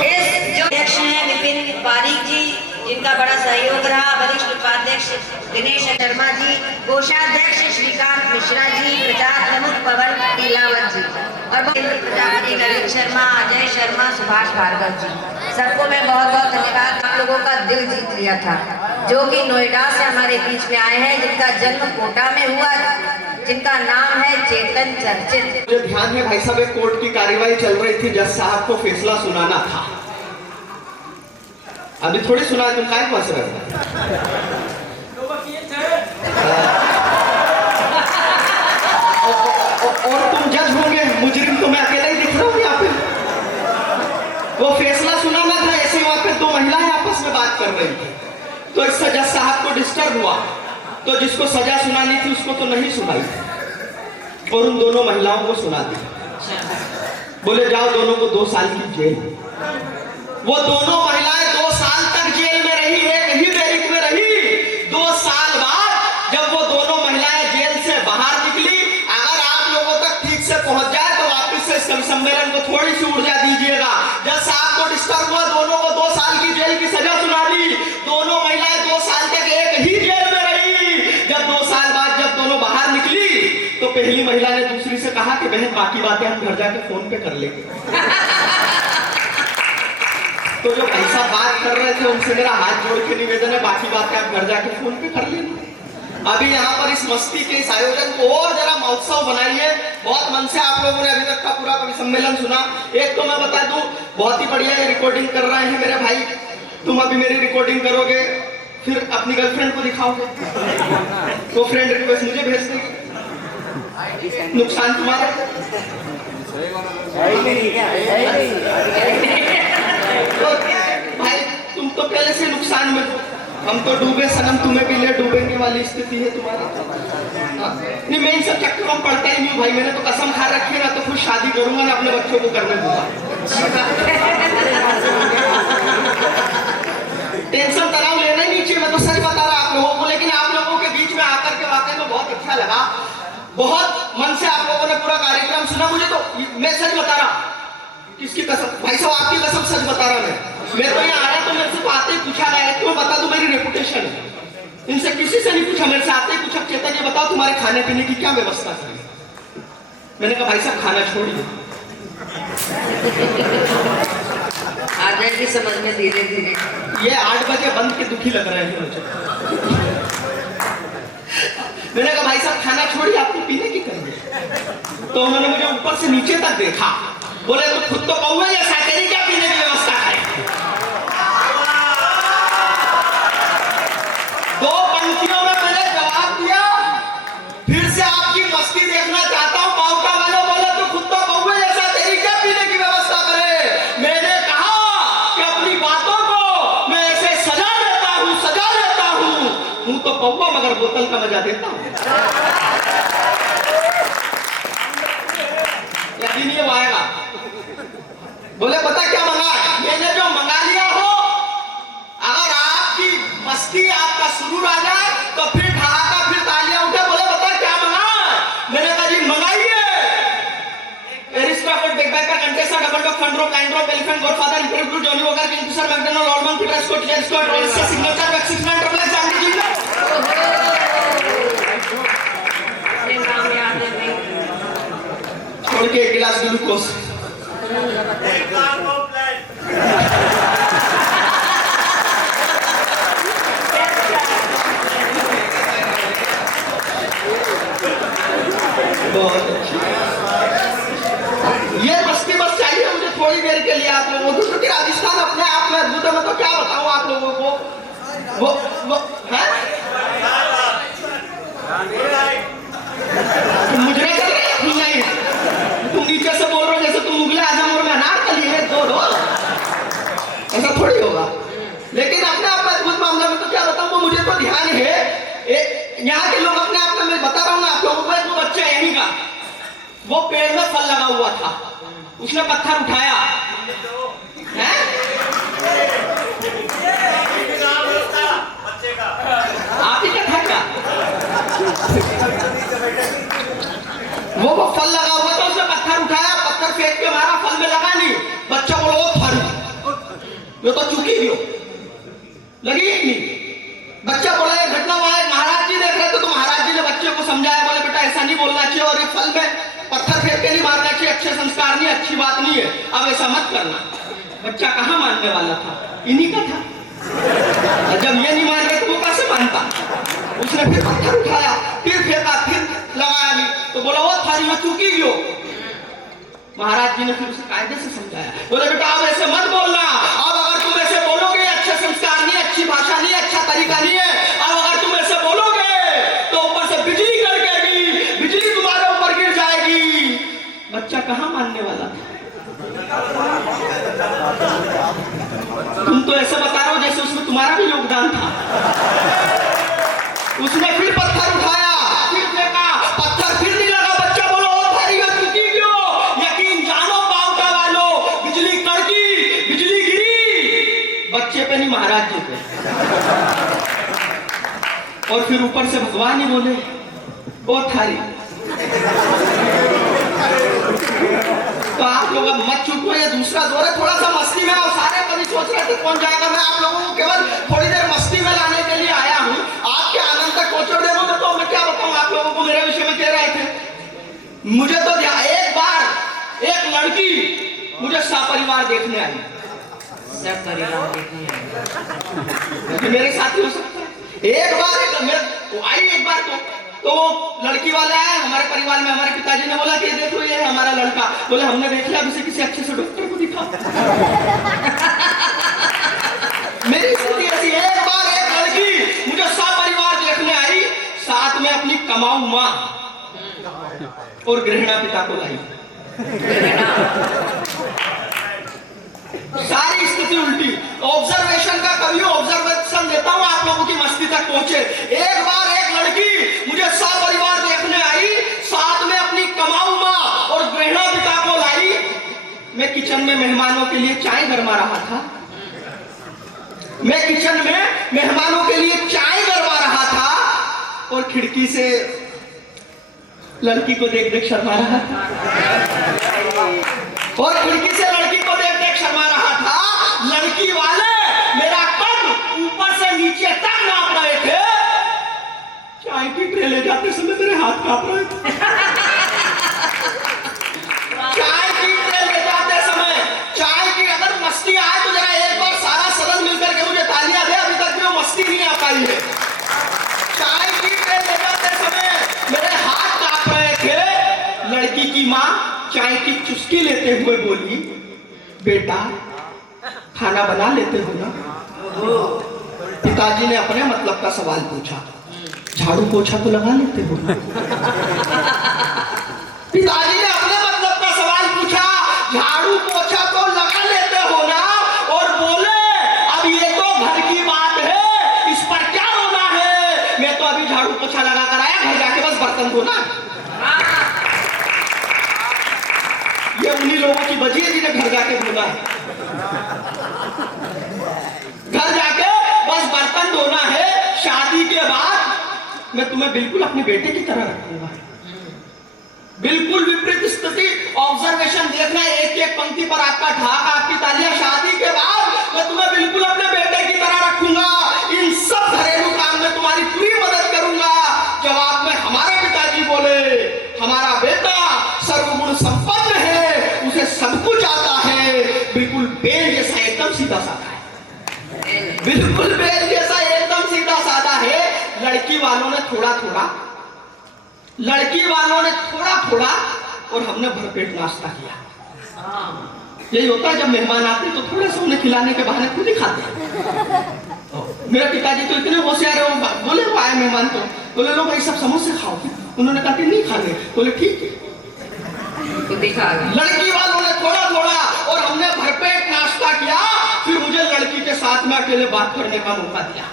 इस जो अध्यक्ष हैं विपिन पारीक जी, जिनका बड़ा सहयोग रहा, वरिष्ठ उपाध्यक्ष दिनेश शर्मा जी, कोषाध्यक्ष श्रीकांत मिश्रा जी, प्रचार प्रमुख पवन टीलावत जी और प्रजापति नवीन शर्मा, अजय शर्मा, सुभाष भार्गव जी, सबको मैं बहुत बहुत धन्यवाद। आप लोगों का दिल जीत लिया था, जो कि नोएडा से हमारे बीच में आए हैं, जिनका जन्म कोटा में हुआ, जिनका नाम है चेतन चर्चित। मुझे ध्यान है भाई साहब, एक कोर्ट की कार्यवाही चल रही थी, जज साहब को फैसला सुनाना था। अभी थोड़ी सुना, तुम काय फंस रहे और तुम जज होंगे, मुजरिम तो मैं अकेला ही दिख रहा हूँ यहाँ पे। वो फैसला सुनाना था, ऐसे वहां पे दो महिलाएं आपस में बात कर रही थी, तो इस जज साहब को डिस्टर्ब हुआ, तो जिसको सजा सुनानी थी उसको तो नहीं सुनाई और उन दोनों महिलाओं को सुना दी। बोले जाओ दोनों को 2 साल की जेल। वो दोनों महिलाएं 2 साल तक जेल में रही, एक ही बैरिक में रही। 2 साल बाद जब वो दोनों महिलाएं जेल से बाहर निकली, अगर आप लोगों तक ठीक से पहुंच जाए तो वापिस से इस सम्मेलन को थोड़ी सी ऊर्जा दीजिएगा। जब साहब को डिस्टर्ब हुआ, दोनों को 2 साल की जेल की सजा सुना दी। दोनों महिलाएं 2 साल तक एक ही जेल में रही। जब 2 साल बाद जब दोनों बाहर निकली तो पहली महिला ने दूसरी से कहा कि बहन बाकी बातें हम घर जाके फोन पे कर लेंगे। तो जो भाई साहब बात कर रहे थे उनसे मेरा हाथ जोड़ के निवेदन है, बाकी बातें आप घर जाके फोन पे कर लेंगे। अभी यहाँ पर इस मस्ती के इस आयोजन को और जरा महोत्सव बनाइए। बहुत मन से आप लोगों ने अभी तक का पूरा सम्मेलन सुना। एक तो मैं बता दूं, बहुत ही बढ़िया ये रिकॉर्डिंग कर रहे हैं मेरे भाई। तुम अभी मेरी रिकॉर्डिंग करोगे, फिर अपनी गर्लफ्रेंड को दिखाओगे, वो फ्रेंड रिक्वेस्ट मुझे भेज देगी, नुकसान तुम्हारा। तो भाई तुम तो पहले से नुकसान में, हम तो डूबे सनम तुम्हें भी ले डूबेंगे वाली स्थिति है तुम्हारी। नहीं मैं इन सब चक्करों में पड़ता ही नहीं भाई, मैंने तो कसम खा रखी है ना, तो खुद शादी करूंगा ना अपने बच्चों को करने दूंगा। टेंशन तनाव लेना ही नहीं चाहिए, मैं तो सच बता रहा आप लोगों को। लेकिन आप लोगों के बीच में आकर के वाकई में बहुत अच्छा लगा, बहुत मन से आप लोगों ने पूरा कार्यक्रम सुना। मुझे तो, मैं सच बता रहा, किसकी कसम भाई साहब, आपकी कसम सच बता रहा मैं तो यहाँ आया तो मेरे से तो आते ही पूछा गया, क्यों बता दूं मेरी रेपुटेशन है, इनसे किसी से नहीं पूछा, मेरे से आते ही पूछा चेतन ये बताओ तुम्हारे खाने पीने की क्या व्यवस्था है। मैंने कहा भाई साहब खाना छोड़िए, आ जाएगी समझ में धीरे धीरे। ये 8 बजे बंद के दुखी लग रहे हैं मुझे। मैंने कहा भाई साहब खाना छोड़िए, आपको पीने की करेंगे। तो उन्होंने मुझे ऊपर से नीचे तक देखा, बोले तो खुद तो कौवे जैसा, तेरी क्या पीने की व्यवस्था है। 2 पंक्तियों में मैंने जवाब दिया, फिर से आपकी मस्ती देखना चाहता हूं। पावटा वालों बोले तो खुद तो कौवे जैसा, तेरी क्या पीने की व्यवस्था करे। मैंने कहा कि अपनी बातों को मैं ऐसे सजा देता हूं, हूं तो कौवा मगर बोतल का मजा देता हूं। यकीन ये आएगा। बोले पता क्या मंगा, मैंने जो मंगा लिया हो, अगर आपकी मस्ती आपका सुरूर आ जाए तो फिर ठहाका, फिर तालियां उठे। बोले बता क्या मंगा। मैंने कहा जी मंगाइए Aristotle backpacker Contessa double dog fund rope line rope elephant godfather incredible Johnnie Walker Kingfisher McDonald almond Peter Scot Z Scot Rolls signature vaccine triple X चांदी जी छोड़ के 1 गिलास ग्लूकोज। ये मस्ती बस चाहिए मुझे थोड़ी देर के लिए आप लोगों को, क्योंकि राजस्थान अपने आप में अद्भुत वो है मुझे चल रही है तुम नीचे से बोल रहे हो जैसे तुम मुगले आजम और मैं अनारकली है दो ऐसा थोड़ी होगा। लेकिन अपने आप में अद्भुत मामला में तो क्या बताऊं, वो मुझे तो ध्यान है यहाँ के लोग अपने आप में, मैं बता रहा हूँ ना आप लोगों को, एक वो बच्चा यहीं का, वो पेड़ में फल लगा हुआ था, उसने पत्थर उठाया है? आप ही का था क्या? वो फल लगा हुआ था, उसने पत्थर उठाया, पत्थर फेंक के मारा, फल में लगा नहीं। बच्चा बोला वो फल ये तो चुकी भी हो, लगी ही नहीं। बच्चा बोला ये घटना वहां महाराज जी देख रहे थे तो महाराज जी ने बच्चे को समझाया, बोले बेटा ऐसा नहीं बोलना चाहिए और ये फल में पत्थर फेंक के नहीं मारना चाहिए, अच्छे संस्कार नहीं, अच्छी बात नहीं है, अब ऐसा मत करना। बच्चा कहाँ मानने वाला था, इन्हीं का था। जब ये नहीं मान रहे तो वो कैसे मानता? उसने फिर पत्थर उठाया, फिर फेंका, फिर लगाया नहीं, तो बोला वो थारी वो चूकी गई हो। महाराज जी ने फिर उसे कायदे से समझाया, बोले बेटा अब ऐसे मत बोलना, अब अगर तुम ऐसे बोलोगे अच्छे संस्कार नहीं, अच्छी भाषा नहीं, अच्छा तरीका नहीं है, अब अगर तुम ऐसे बोलोगे तो ऊपर से बिजली कड़केगी, बिजली तुम्हारे ऊपर गिर जाएगी। बच्चा कहाँ मानने वाला था? तुम तो ऐसे बता रहे हो जैसे उसमें तुम्हारा भी योगदान था। उसने फिर पत्थर उठाया, फिर फेंका, पत्थर फिर नहीं लगा। बच्चा बोलो ओ थारी में चुकी क्यों? यकीन जानो पावटा वालों, बिजली कड़की, बिजली गिरी, बच्चे पे नहीं महाराज जी पे। और फिर ऊपर से भगवान ही बोले ओ थारी। तो आप लोग अब मत चुप हो, ये दूसरा दौर है, थोड़ा सा मस्ती में और सारे कभी सोच रहे थे कौन जाएगा। मैं आप लोगों को केवल थोड़ी देर मस्ती में लाने के लिए आया हूँ, आपके आनंद तक पहुंचो देवो में। तो मैं क्या बताऊं आप लोगों को, मेरे विषय में कह रहे थे। मुझे तो एक बार एक लड़की मुझे सपरिवार देखने आई, सपरिवार देखने आई, मेरे साथ हो सकता है। एक बार आई, एक बार तो लड़की वाला है हमारे परिवार में, हमारे पिताजी ने बोला कि देखो ये है हमारा लड़का। बोले हमने देख लिया, अब इसे किसी अच्छे से डॉक्टर को दिखा। मेरी स्थिति ऐसी, एक बार एक लड़की मुझे सपरिवार देखने आई, साथ में अपनी कमाऊ माँ और गृहिणी पिता को लाई। सारी स्थिति उल्टी। ऑब्जर्वेशन का कभी ऑब्जर्वेशन देता हूं आप लोगों की मस्ती तक पहुंचे। एक बार एक लड़की मुझे सपरिवार देखने आई, साथ में अपनी कमाऊ माँ और गृहिणी पिता को लाई। मैं किचन में मेहमानों के लिए चाय गरमा रहा था, मैं किचन में मेहमानों के लिए चाय गरमा रहा था और खिड़की से लड़की को देख देख शर्मा रहा था, और खिड़की से लड़की को देख देख शर्मा रहा था। लड़की वाले मेरा कद ऊपर से नीचे तक नाप रहे थे। चाय की ट्रे ले जाते समय मेरे हाथ कांप रहे थे। चाय की ट्रे ले जाते समय, चाय की अगर मस्ती आए तो जरा एक बार सारा सदन मिलकर के मुझे तालियां दे, अभी तक भी वो मस्ती नहीं आ पाई है। चाय की ट्रे ले जाते समय मेरे हाथ कांप रहे थे। लड़की की माँ चाय की चुस्की लेते हुए बोली, बेटा खाना बना लेते हो ना? पिताजी ने अपने मतलब का सवाल पूछा, झाड़ू पोछा तो लगा लेते हो ना? पिताजी ने अपने मतलब का सवाल पूछा, झाड़ू पोछा तो लगा लेते हो ना? और बोले अब ये तो घर की बात है, इस पर क्या रोना है? मैं तो अभी झाड़ू पोछा लगा कर आया, घर जाके बस बर्तन धोना। ये उन्हीं लोगों की बची है जिन्हें घर जाके धोना है, घर जाके बस बर्तन धोना है। शादी के बाद मैं तुम्हें बिल्कुल अपने बेटे की तरह रखूंगा। बिल्कुल विपरीत स्थिति, ऑब्जर्वेशन देखना, एक एक पंक्ति पर आपका ढाक, आपकी तालियां। शादी के बाद मैं तुम्हें बिल्कुल अपने बेटे की तरह रखूंगा, इन सब घरेलू काम में तुम्हारी पूरी मदद करूंगा। जवाब में हमारे पिताजी बोले, हमारा बेटा सर्वगुण संपन्न है, उसे सब कुछ आता है, बिल्कुल बेल जैसा एकदम सीधा साधा है, बिल्कुल बेल जैसा एकदम सीधा साधा है। लड़की वालों ने थोड़ा थोड़ा और हमने भरपेट नाश्ता किया। यही होता है जब मेहमान आते तो थोड़ा सा उन्हें खिलाने के बहाने खुद ही खाते हैं। मेरे पिताजी तो इतने होशियार है, वो बोले वो आए मेहमान तो बोले लो भाई सब समोसे खाओ। उन्होंने कहा कि नहीं खाने, बोले ठीक है। तो दिखा लड़की वालों ने थोड़ा थोड़ा और हमने भरपेट नाश्ता किया, फिर मुझे लड़की के साथ में अकेले बात करने का मौका दिया।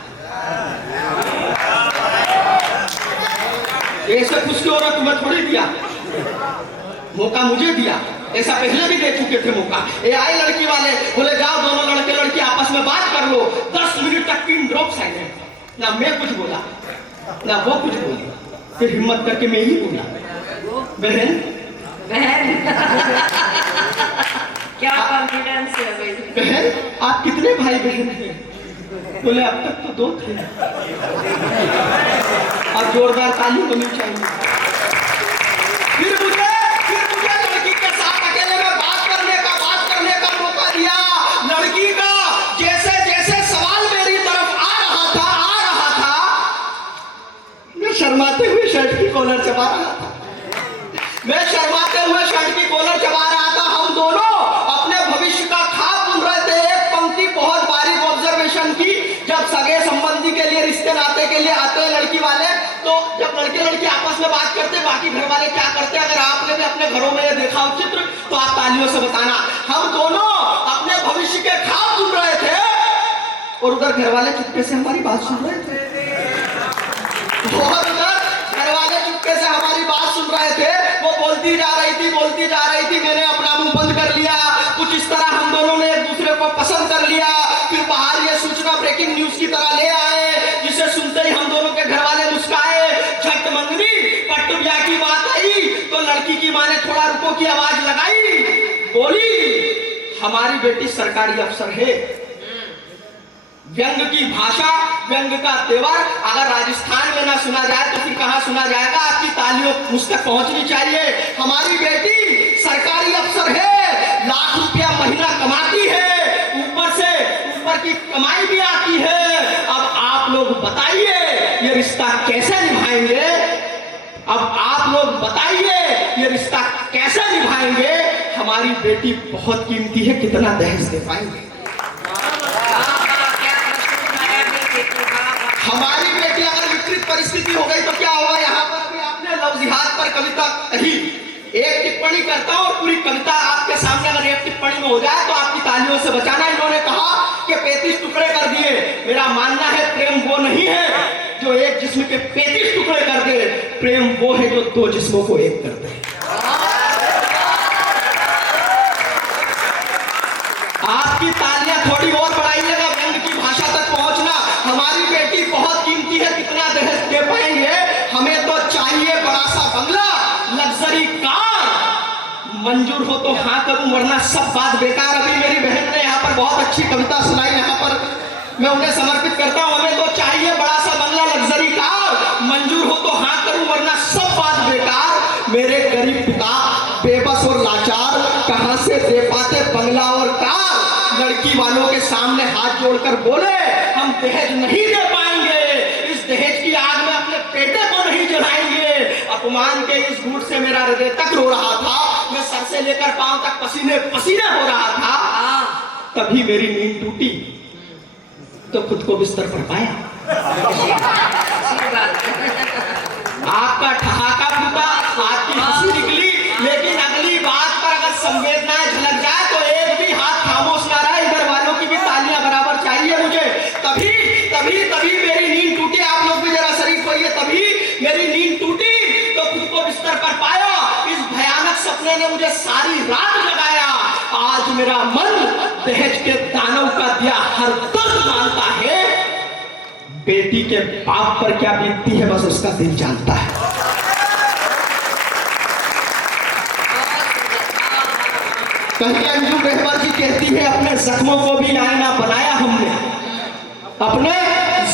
ऐसे खुश क्यों हो रहा, तुम्हें थोड़ी दिया मौका, मुझे दिया। ऐसा पहले भी दे चुके थे मौका। ये आए लड़की वाले, बोले जाओ दोनों लड़के लड़की आपस में बात कर लो। 10 मिनट तक पिन ड्रॉप साइलेंट, ना मैं कुछ बोला ना वो कुछ बोली। फिर हिम्मत करके मैं ही बोला, बहन क्या कॉन्फिडेंस है भाई। बहन आप कितने भाई बहन हैं? बोले अब तक तो 2 थे। अब जोरदार ताली होनी चाहिए। फिर मुझे लड़की के साथ अकेले में बात करने का मौका दिया। लड़की का जैसे जैसे सवाल मेरी तरफ आ रहा था, मैं शर्माते हुए शर्ट की कॉलर चबा रहा था। हम दोनों अपने भविष्य का खाब बुन रहे थे। एक पंक्ति बहुत बारीक ऑब्जर्वेशन की, जब सगे संबंधी के लिए रिश्ते नाते के लिए आते हैं लड़की वाले, तो जब लड़के लड़की आपस में बात करते हैं, बाकी घर वाले क्या करते हैं, अगर आपने भी अपने घरों में ये देखा हो चित्र तो आप तालियों से बताना। हम दोनों अपने भविष्य के खाब बुन रहे थे और उधर घर वाले चुपके से हमारी बात सुन रहे थे। से हमारी बात सुन रहे थे। वो बोलती जा रही थी, मैंने अपना मुंह बंद कर लिया। कुछ इस तरह हम दोनों ने एक दूसरे को पसंद कर लिया। फिर बाहर ये सूचना ब्रेकिंग न्यूज की तरह ले आए, जिसे सुनते ही हम दोनों के घर वाले मुस्काए। झट मंगनी पट्टू ब्याह की बात आई तो लड़की की माँ ने थोड़ा रुको की आवाज लगाई, बोली हमारी बेटी सरकारी अफसर है। व्यंग की भाषा, व्यंग का तेवर अगर राजस्थान में ना सुना जाए तो फिर कहां सुना जाएगा। आपकी तालियों मुझ तक पहुंचनी चाहिए। हमारी बेटी सरकारी अफसर है, लाख रुपया महीना कमाती है, ऊपर की कमाई भी आती है। अब आप लोग बताइए ये रिश्ता कैसे निभाएंगे? हमारी बेटी बहुत कीमती है, कितना दहेज दे पाएंगे? हमारी बेटी अगर विपरीत परिस्थिति हो गई तो क्या होगा? यहाँ पर भी आपने लव जिहाद पर कविता कही, एक टिप्पणी करता हूँ और पूरी कविता आपके सामने अगर एक टिप्पणी में हो जाए तो आपकी तालियों से बचाना। इन्होंने कहा कि 35 टुकड़े कर दिए। मेरा मानना है प्रेम वो नहीं है जो एक जिस्म के 35 टुकड़े कर दे, प्रेम वो है जो 2 जिस्मों को एक कर दे। आपकी तालियां थोड़ी और बढ़ाइएगा, व्यंग की भाषा तक पहुंचना। हमारी बेटी बहुत कीमती है, कितना दहेज दे पाएंगे? हमें तो चाहिए बड़ा सा बंगला, लग्जरी कार। मंजूर हो तो हाँ करूं, वरना सब बात बेकार। अभी मेरी बहन ने यहाँ पर बहुत अच्छी कविता सुनाई, यहाँ पर मैं उन्हें समर्पित करता हूं। हमें तो चाहिए बड़ा सा बंगला, लग्जरी कार। मंजूर हो तो हाँ करूं, वरना सब बात बेकार। मेरे गरीब पिता बेबस और लाचार, कहां से दे पाते बंगला और कार? लड़की वालों के सामने हाथ जोड़कर बोले हम दहेज नहीं दे पाएंगे, इस दहेज की आग में अपने बेटे को नहीं जलाएंगे। अपमान के इस घूंट से मेरा हृदय तक रो रहा था, मैं सर से लेकर पांव तक पसीने पसीने हो रहा था। तभी मेरी नींद टूटी तो खुद को बिस्तर पर पाया। आपका ठहाका फूटा, आपकी हंसी निकली, लेकिन अगली बात पर अगर संवेदनाएं झलक जाए तो एक भी हाथ खामोश ना रहा। इधर वालों की भी तालियां बराबर चाहिए मुझे। तभी मेरी नींद टूटी। आप लोग भी जरा शरीफ होइए। तभी मेरी नींद टूटी तो खुद को बिस्तर पर पाया। इस भयानक सपने ने मुझे सारी रात लगाया। आज मेरा मन दहेज के दानव का दिया हर दर्द मानता है। बेटी के बाप पर क्या बीतती है बस उसका दिल जानता है। कहीं अंजुम रहमान जी कहती है अपने जख्मों को भी आईना बनाया हमने, अपने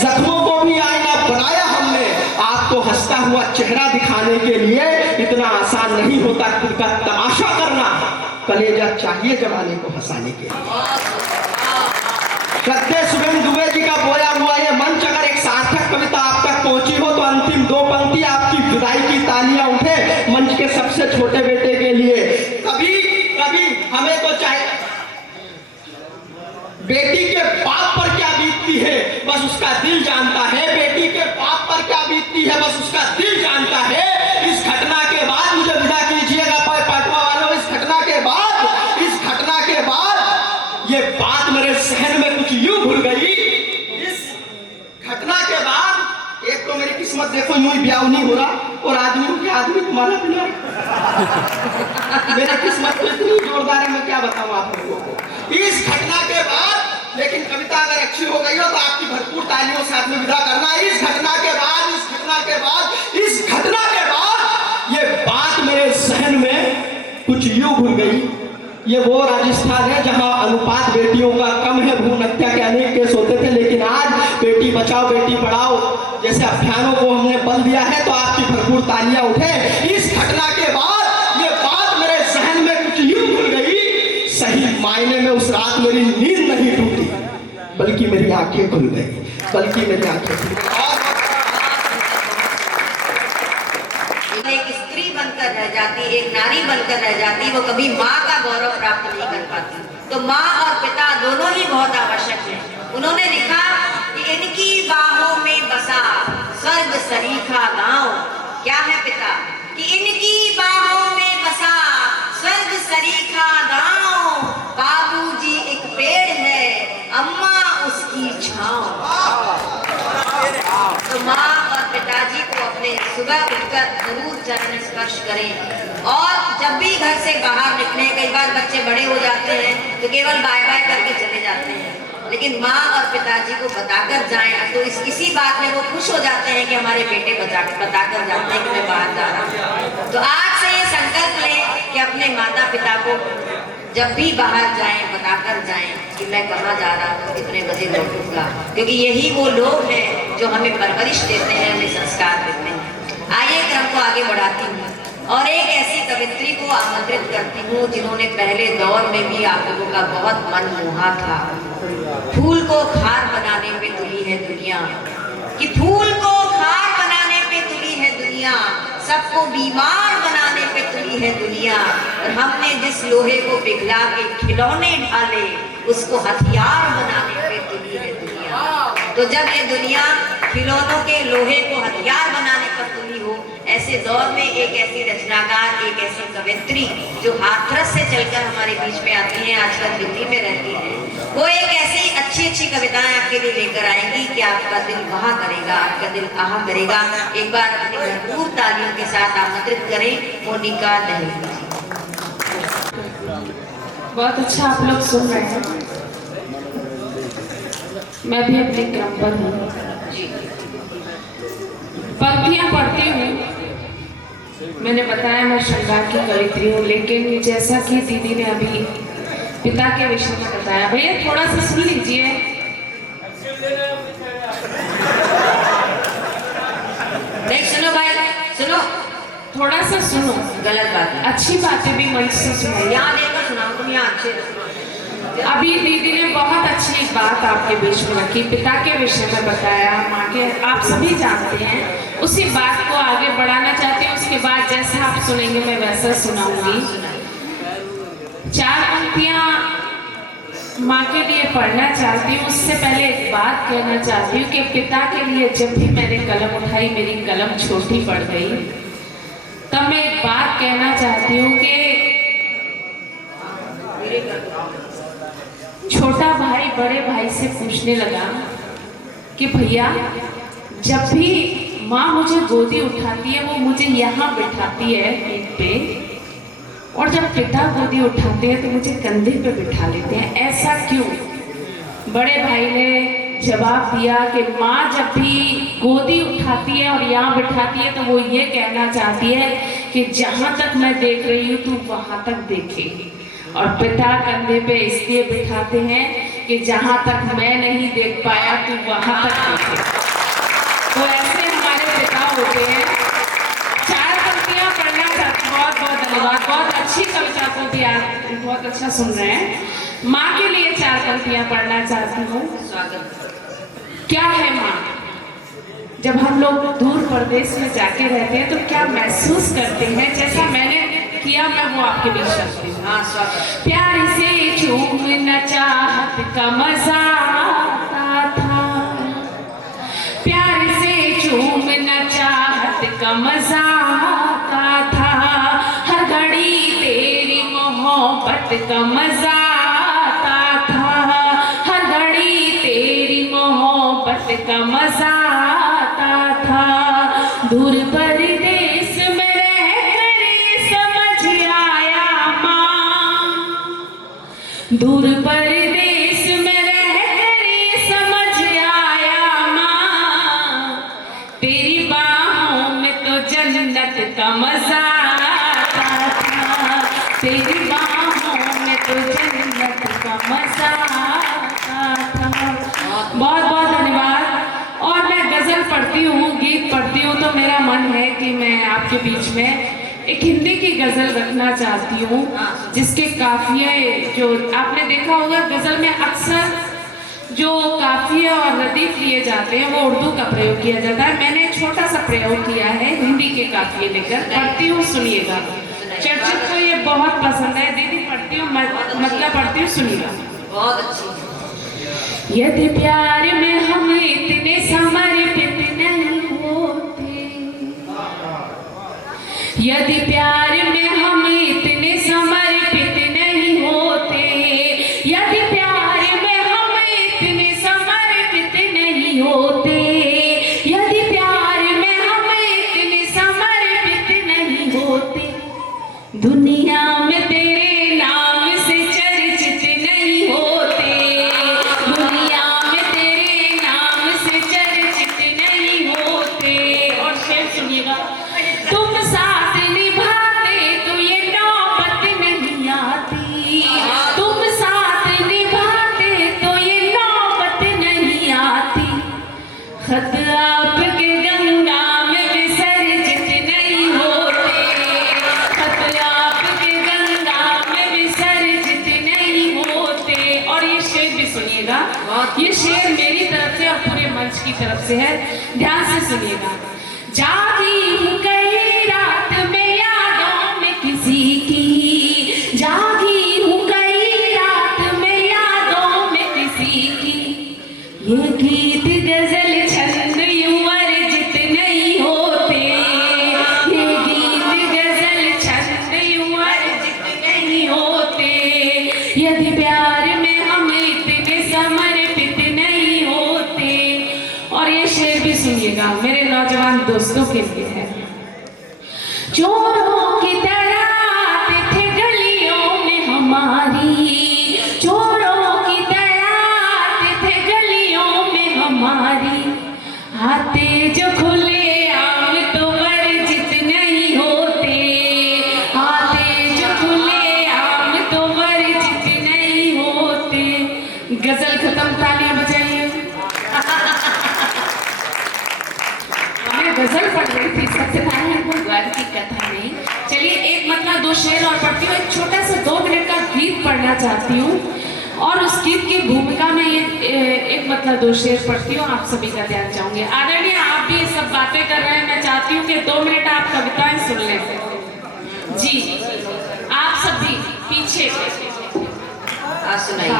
जख्मों को भी आईना बनाया हमने। आपको हंसता हुआ चेहरा दिखाने के लिए इतना आसान नहीं होता खुद का तमाशा करना। कलेजा चाहिए जमाने को हंसाने के लिए। श्रद्धेय शुभेंदु दुबे जी का बोया हुआ ये मंच अगर एक सार्थक कविता आप तक पहुंची हो तो अंतिम 2 पंक्ति आपकी विदाई की तालियां उठे मंच के सबसे छोटे बेटे के लिए। कभी हमें तो चाहिए बेटी के बाप पर क्या बीतती है बस उसका दिल जानता है। बेटी के बाप पर क्या बीतती है बस उसका दिल जानता है। इस घटना के बाद मुझे विदा कीजिएगा पाटवा वालों। इस घटना के बाद ये बात मेरे जहन में कुछ यूं घुल गई। इस घटना के बाद एक तो मेरी किस्मत देखो यूं ही ब्याह नहीं हो रहा और आदमी तुम्हारा बिना मेरी किस्मत तो इतनी जोरदार है, मैं क्या बताऊं आप लोगों को। इस घटना के बाद लेकिन कविता अगर अच्छी हो गई हो तो आपकी भरपूर तालियों से साथ में विदा करना। इस घटना के बाद ये बात मेरे जहन में कुछ यूं घुल गई। ये वो राजस्थान है जहां अनुपात बेटियों का कम है, भ्रूण हत्या के अनेक केस होते थे, लेकिन आज बेटी बचाओ बेटी पढ़ाओ जैसे अभियानों को हमने बल दिया है, तो आपकी भरपूर तालियां उठे। इस घटना के बाद ये बात मेरे जहन में कुछ यूं खुल गई, सही मायने में उस रात मेरी नींद नहीं टूटी बल्कि मेरी आंखें खुल गई, एक स्त्री बनकर रह जाती, एक नारी बनकर रह जाती, वो कभी माँ का गौरव प्राप्त नहीं कर पाती। तो माँ और पिता दोनों ही बहुत आवश्यक हैं। उन्होंने लिखा कि इनकी बाहों में बसा स्वर्ग सरीखा गांव। क्या है पिता? कि इनकी बाहों में बसा स्वर्ग सरीखा गांव। बाबूजी एक पेड़ है, अम्मा उसकी छांव। तो माँ और पिताजी को अपने सुबह उठकर जरूर चरण स्पर्श करें। और जब भी घर से बाहर निकले, कई बार बच्चे बड़े हो जाते हैं तो केवल बाय बाय करके चले जाते हैं, लेकिन माँ और पिताजी को बताकर जाएं तो इसी बात में वो खुश हो जाते हैं कि हमारे बेटे बताकर जाते हैं कि मैं बाहर जा रहा हूँ। तो आज से ये संकल्प लें कि अपने माता पिता को जब भी बाहर जाएं बताकर जाएं कि मैं कहाँ जा रहा हूँ, कितने बजे लौटूंगा, क्योंकि यही वो लोग हैं जो हमें परवरिश देते हैं, हमें संस्कार देते हैं। आइए क्रम को आगे बढ़ाती हूँ और एक ऐसी कवित्री को आमंत्रित करती हूँ जिन्होंने पहले दौर में भी आप लोगों का बहुत मन मोहा था। फूल को खार बनाने पे तुली है दुनिया, कि फूल को खार बनाने पे तुली है दुनिया, सबको बीमार बनाने पे तुली है दुनिया। और हमने जिस लोहे को पिघला के खिलौने ढाले, उसको हथियार बनाने पे तुली है दुनिया। तो जब ये दुनिया खिलौनों के लोहे को हथियार बनाने पर तुली हो, ऐसे दौर में एक ऐसी रचनाकार, एक ऐसी कवित्री जो हाथरस से चलकर हमारे बीच में आती हैं, आजकल दिल्ली में रहती हैं, वो एक ऐसी अच्छी कविताएं आपके लिए लेकर आएंगी कि आपका दिल वहा करेगा, आपका दिल आहा करेगा। एक बार अपनी भरपूर तालियों के साथ आमंत्रित करें मोनिका दहली जी। बहुत अच्छा आप लोग सुन रहे हैं। मैं भी अपने क्रम पर हूँ, पंक्तियां पढ़ती हूँ। मैंने बताया मैं श्रृंगार की कवित्री हूँ, लेकिन जैसा कि दीदी ने अभी पिता के विषय में बताया, भैया थोड़ा सा सुन लीजिए। नहीं सुनो भाई, सुनो, थोड़ा सा सुनो। गलत बात है, अच्छी बातें भी मंच से सुनो। यहाँ देखकर सुनाओ, तुम यहाँ अच्छे। अभी दीदी ने बहुत अच्छी बात आपके बीच में रखी, पिता के विषय में बताया, माँ के, आप सभी जानते हैं। उसी बात को आगे बढ़ाना चाहती हूँ। उसके बाद जैसा आप सुनेंगे मैं वैसा सुनाऊंगी। 4 पंक्तियां माँ के लिए पढ़ना चाहती हूँ। उससे पहले एक बात कहना चाहती हूँ कि पिता के लिए जब भी मैंने कलम उठाई, मेरी कलम छोटी पड़ गई। तब मैं एक बात कहना चाहती हूँ कि छोटा भाई बड़े भाई से पूछने लगा कि भैया जब भी माँ मुझे गोदी उठाती है वो मुझे यहाँ बिठाती है पीठ पे, और जब पिता गोदी उठाते हैं तो मुझे कंधे पे बिठा लेते हैं, ऐसा क्यों? बड़े भाई ने जवाब दिया कि माँ जब भी गोदी उठाती है और यहाँ बिठाती है तो वो ये कहना चाहती है कि जहाँ तक मैं देख रही हूँ तू वहाँ तक देखे, और पिता कंधे पे इसलिए बिठाते हैं कि जहाँ तक मैं नहीं देख पाया तू वहाँ तक देखे। तो ऐसे हमारे पिता होते हैं। 4 पंक्तियाँ पढ़ना चाहती हूँ। बहुत बहुत धन्यवाद, बहुत अच्छी कविता को भी आप बहुत अच्छा सुन रहे हैं। माँ के लिए 4 पंक्तियाँ पढ़ना चाहती हूँ। क्या है माँ? जब हम लोग दूर प्रदेश में जाके रहते हैं तो क्या महसूस करते हैं, जैसा मैंने किया मैं वो आपके बीच रखती हूँ। प्यार से चूमना चाहत का मजा आता था, का मजा आता था, हर घड़ी तेरी मोहब्बत का मजा आता था। दूर परदेश में रहकर समझ आया माँ, दूर परदेश में रहकर समझ आया माँ, तेरी बाहों में तो जन्नत का मजा आता था, तेरी बाहों में तो जन्नत का मजा आता था। बहुत बहुत धन्यवाद। और मैं गजल पढ़ती हूँ, गीत पढ़ती हूँ, तो मेरा मन है कि मैं आपके बीच में एक हिंदी की गजल रखना चाहती हूँ, जिसके काफिये जो आपने देखा होगा गजल में अक्सर जो काफिये और रदीफ लिए जाते हैं वो उर्दू का प्रयोग किया जाता है। मैंने एक छोटा सा प्रयोग किया है हिंदी के काफिये लेकर, पढ़ती हूँ, सुनिएगा। चर्चित को ये बहुत पसंद है। दीदी पढ़ती हूँ, मतलब पढ़ती हूँ, सुनिएगा। बहुत अच्छी। यदि प्यार में हम इतने समर्पित नहीं होते, यदि प्यार में हम इतने समर्पित नहीं होते, यदि प्यार में हम इतने समर्पित नहीं होते, यदि प्यार में हम इतने समर्पित नहीं होते, दुनिया में तेरे नाम से चर्चित नहीं होते, दुनिया में तेरे नाम से चर्चित नहीं होते। और शेर सुनिएगा। तुम साथ निभाते तो ये नौबत नहीं आती, तुम साथ निभाते तो ये नौबत नहीं आती, खत आपके गंगा में विसर्जित नहीं होते, खत आपके गंगा में विसर्जित नहीं होते। और ये शेर भी सुनिएगा, ये शेर मेरी तरफ से और पूरे मंच की तरफ से है, ध्यान से सुनिएगा। जागी हूँ कई रात में यादों में किसी की, जागी हूँ कई रात में यादों में किसी की, ये गीत गजल छंद यूं अर्जित नहीं होते, ये गीत गजल छंद यूं अर्जित नहीं होते, यदि प्यार में हम इतने समर्पित नहीं होते। और ये शेर भी सुनिएगा, मेरे नौजवान दोस्तों के लिए है। चोरों की तरह आते थे गलियों में हमारी, चोरों की तरह आते थे गलियों में हमारी, आते जो खुले आम तो वर्जित नहीं होते, आते जो खुले आम तो वर्जित नहीं होते। गजल खत्म, तालियां बजाइए। मैं गजल पढ़ रही थी, सत्यनारायण भगवान की कथा नहीं। चलिए एक मतलब दो शेर और पढ़ती हूँ। एक छोटा सा 2 मिनट का गीत पढ़ना चाहती हूँ और उस गीत की भूमिका में एक मतलब 2 शेर पढ़ती हूँ, आप सभी का ध्यान चाहूंगी। आदरणीय, आप भी ये सब बातें कर रहे हैं, मैं चाहती हूँ कि 2 मिनट आप कविताएं सुन लें। जी आप सभी पीछे सुनाइए।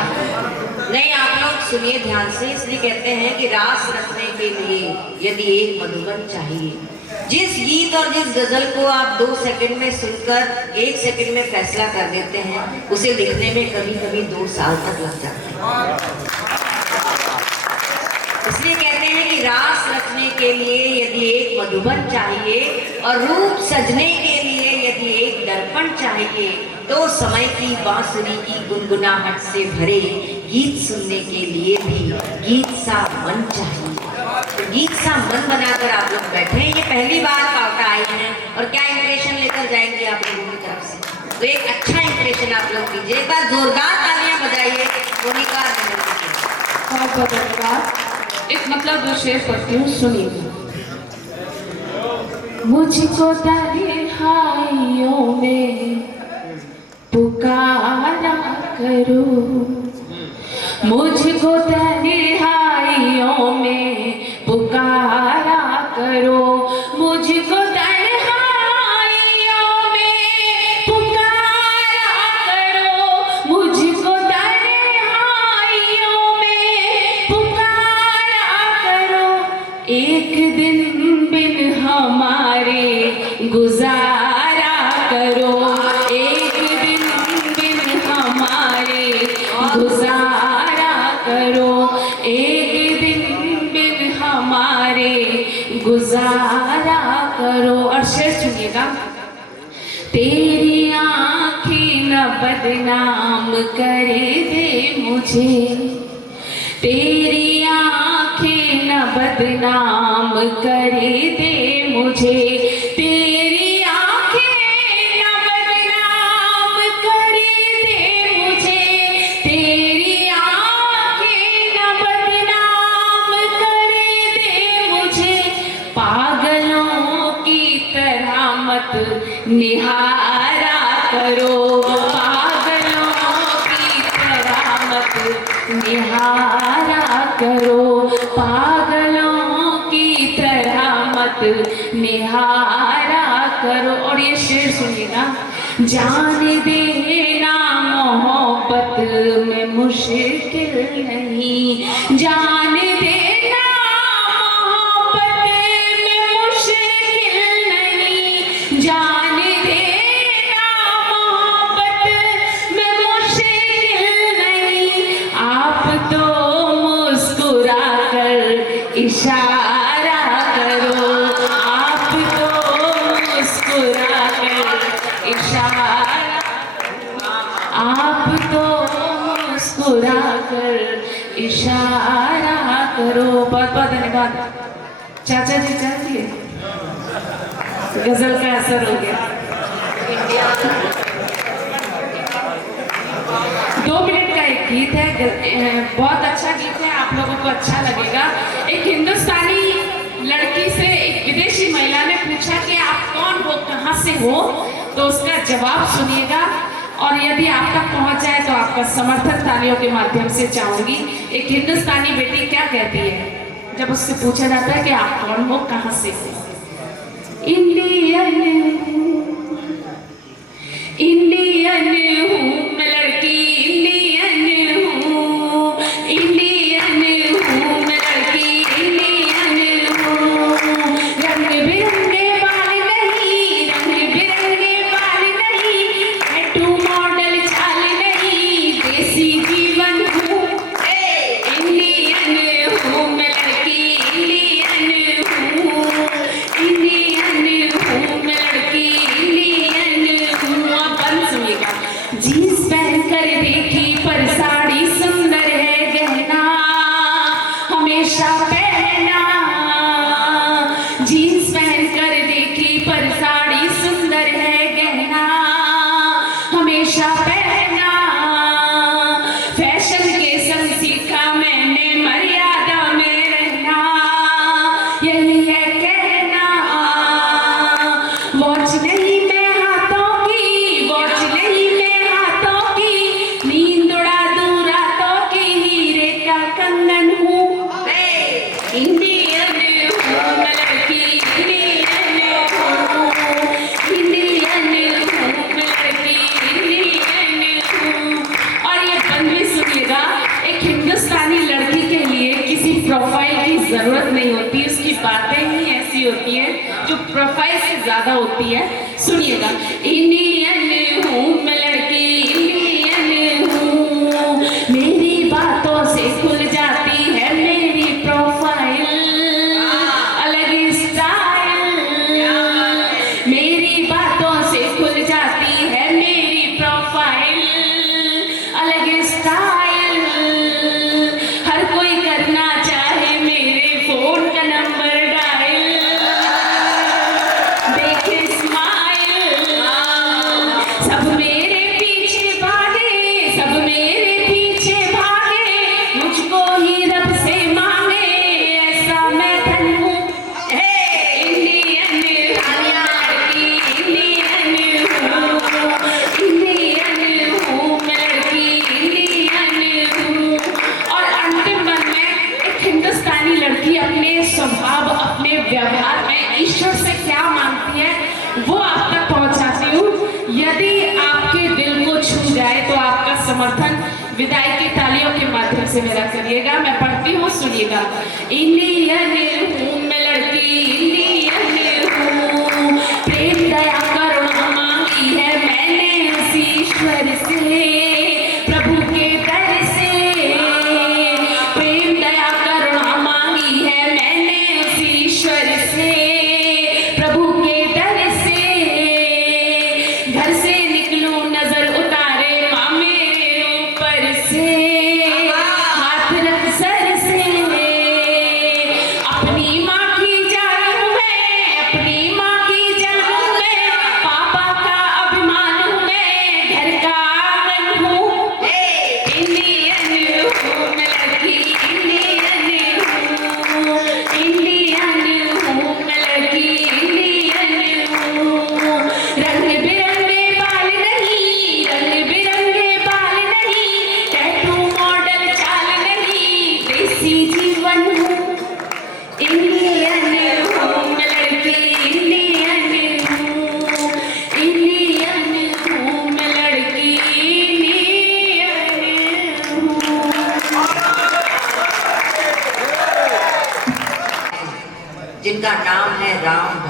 नहीं, आप लोग सुनिए ध्यान से, इसलिए कहते हैं कि रास रखने के लिए यदि एक मधुबन चाहिए। जिस गीत और जिस गजल को आप 2 सेकंड में सुनकर 1 सेकंड में फैसला कर देते हैं, उसे लिखने में कभी कभी 2 साल तक लग जाते हैं। इसलिए कहते हैं कि रास रखने के लिए यदि एक मधुबन चाहिए और रूप सजने के लिए यदि एक दर्पण चाहिए, तो समय की बांसुरी की गुनगुनाहट से भरे गीत सुनने के लिए भी गीत सा मन चाहिए। तो गीत सा मन बनाकर आप लोग बैठे हैं। ये पहली बार पावटा आई है और क्या इंप्रेशन लेकर जाएंगे आप लोगों की तरफ से, तो एक अच्छा इंप्रेशन आप लोग कीजिए। एक बार जोरदार तालियां बजाइए मोनिका। बहुत बहुत धन्यवाद। एक मतलब 2 शेर पढ़ती हूँ, सुनिए। मुझको तन्हाइयों में पुकारा करो, मुझको तन्हाइयों में पुकारा करो, मुझको तन्हाइयों में पुकारा करो, मुझको तन्हाइयों में पुकारा करो, एक दिन बिन हमारे गुजारा करो, एक दिन बिन हमारे गुजारा करो। और शेर सुनिएगा। तेरी आँखें न बदनाम कर दे मुझे, तेरी आँखें न बदनाम कर दे मुझे, तेरी आँखें न बदनाम कर दे मुझे, तेरी आँखें न बदनाम कर दे मुझे, पागलों की तरह मत निहारा करो, पागलों की तरह मत निहारा करो, पागलों की तरह मत निहारा करो। और ये शेर सुनिएगा। जान देना मोहब्बत में मुश्किल नहीं, जान देना मोहब्बत में मुश्किल नहीं, जान देना मोहब्बत में मुश्किल नहीं, आप तो मुस्कुरा कर इशारा करो, आप तो मुस्कुरा कर इशारा, आप तो मुस्कुरा कर इशारा करो। बहुत बहुत धन्यवाद। चाचा जी चाहिए, गजल का असर हो गया। 2 मिनट का एक गीत है, बहुत अच्छा गीत है, आप लोगों को अच्छा लगेगा। एक हिंदुस्तानी लड़की से एक विदेशी महिला ने पूछा कि आप कौन हो, कहाँ से हो, तो उसका जवाब सुनिएगा और यदि आप तक पहुंच जाए तो आपका समर्थन तालियों के माध्यम से चाहूंगी। एक हिंदुस्तानी बेटी क्या कहती है जब उससे पूछा जाता है कि आप कौन हो, कहाँ से हो? इंडियन इंडियन हूँ मैं लड़की, इंडियन हूँ, इंडियन हूँ मैं लड़की, इंडियन हूँ, रंग बिरंगे बाल नहीं, रंग बिरंगे बाल नहीं, टैटू मॉडल चाल नहीं, देसी जीवन हूँ, इंडियन हूँ मैं लड़की, इंडियन हूँ, इंडियन हूँ मैं लड़की, इंडियन हूँ। और बंद सुनिएगा। जीन्स पहन कर देखी पर साड़ी सुंदर है, गहना हमेशा पहना, जीन्स पहन कर देखी पर साड़ी सुंदर है, गहना हमेशा पहना, फैशन के संग सीखा मैंने मर्यादा में रहना, यही है कहना, वॉच नहीं मैं हाथों की, वॉच नहीं मैं हाथों की, नींद उड़ा दूं रातों की, हीरे का कंगन हूँ, इंडियन हूँ मैं लड़की, इंडियन हूँ, इंडियन हूँ मैं लड़की, इंडियन हूँ। और ये बंद भी सुनिएगा। एक हिंदुस्तानी लड़की के लिए किसी प्रोफाइल की जरूरत नहीं होती, उसकी बातें ही ऐसी होती हैं जो प्रोफाइल से ज्यादा होती है। सुनिएगा। इंडियन हूँ मैं लड़की, इंडियन हूँ, मेरी बातों से खुल जाती है मेरी प्रोफाइल, अलग स्टाइल, मेरी बातों से खुल जाती है मेरी प्रोफाइल, अलग स्टाइल, हर कोई करना चाहे मेरे फोन का नंबर डायल, देखे स्माइल, सब मेरे पीछे भागे, सब मेरे पीछे भागे, मुझको ही रब से मांगे, ऐसा मैं धन हूँ, इंडियन लड़की, इंडियन हूँ, इंडियन हूँ मैं लड़की, इंडियन हूँ। और अंतिम मन में एक हिंदुस्तानी लड़की अपने स्वभाव, अपने व्यवहार में ईश्वर से क्या मांगती है वो आप तक पहुंचाती हूँ। यदि आपके दिल को छू जाए तो आपका समर्थन विदाई की तालियों के माध्यम से मेरा करिएगा। मैं पढ़ती हूँ, सुनिएगा। इंडियन हूँ मैं लड़की, इंडियन हूँ, प्रेम दया करुणा मांगी है मैंने उस ईश्वर से, प्रभु के दर से, प्रेम दया करुणा मांगी है मैंने उस ईश्वर से, राम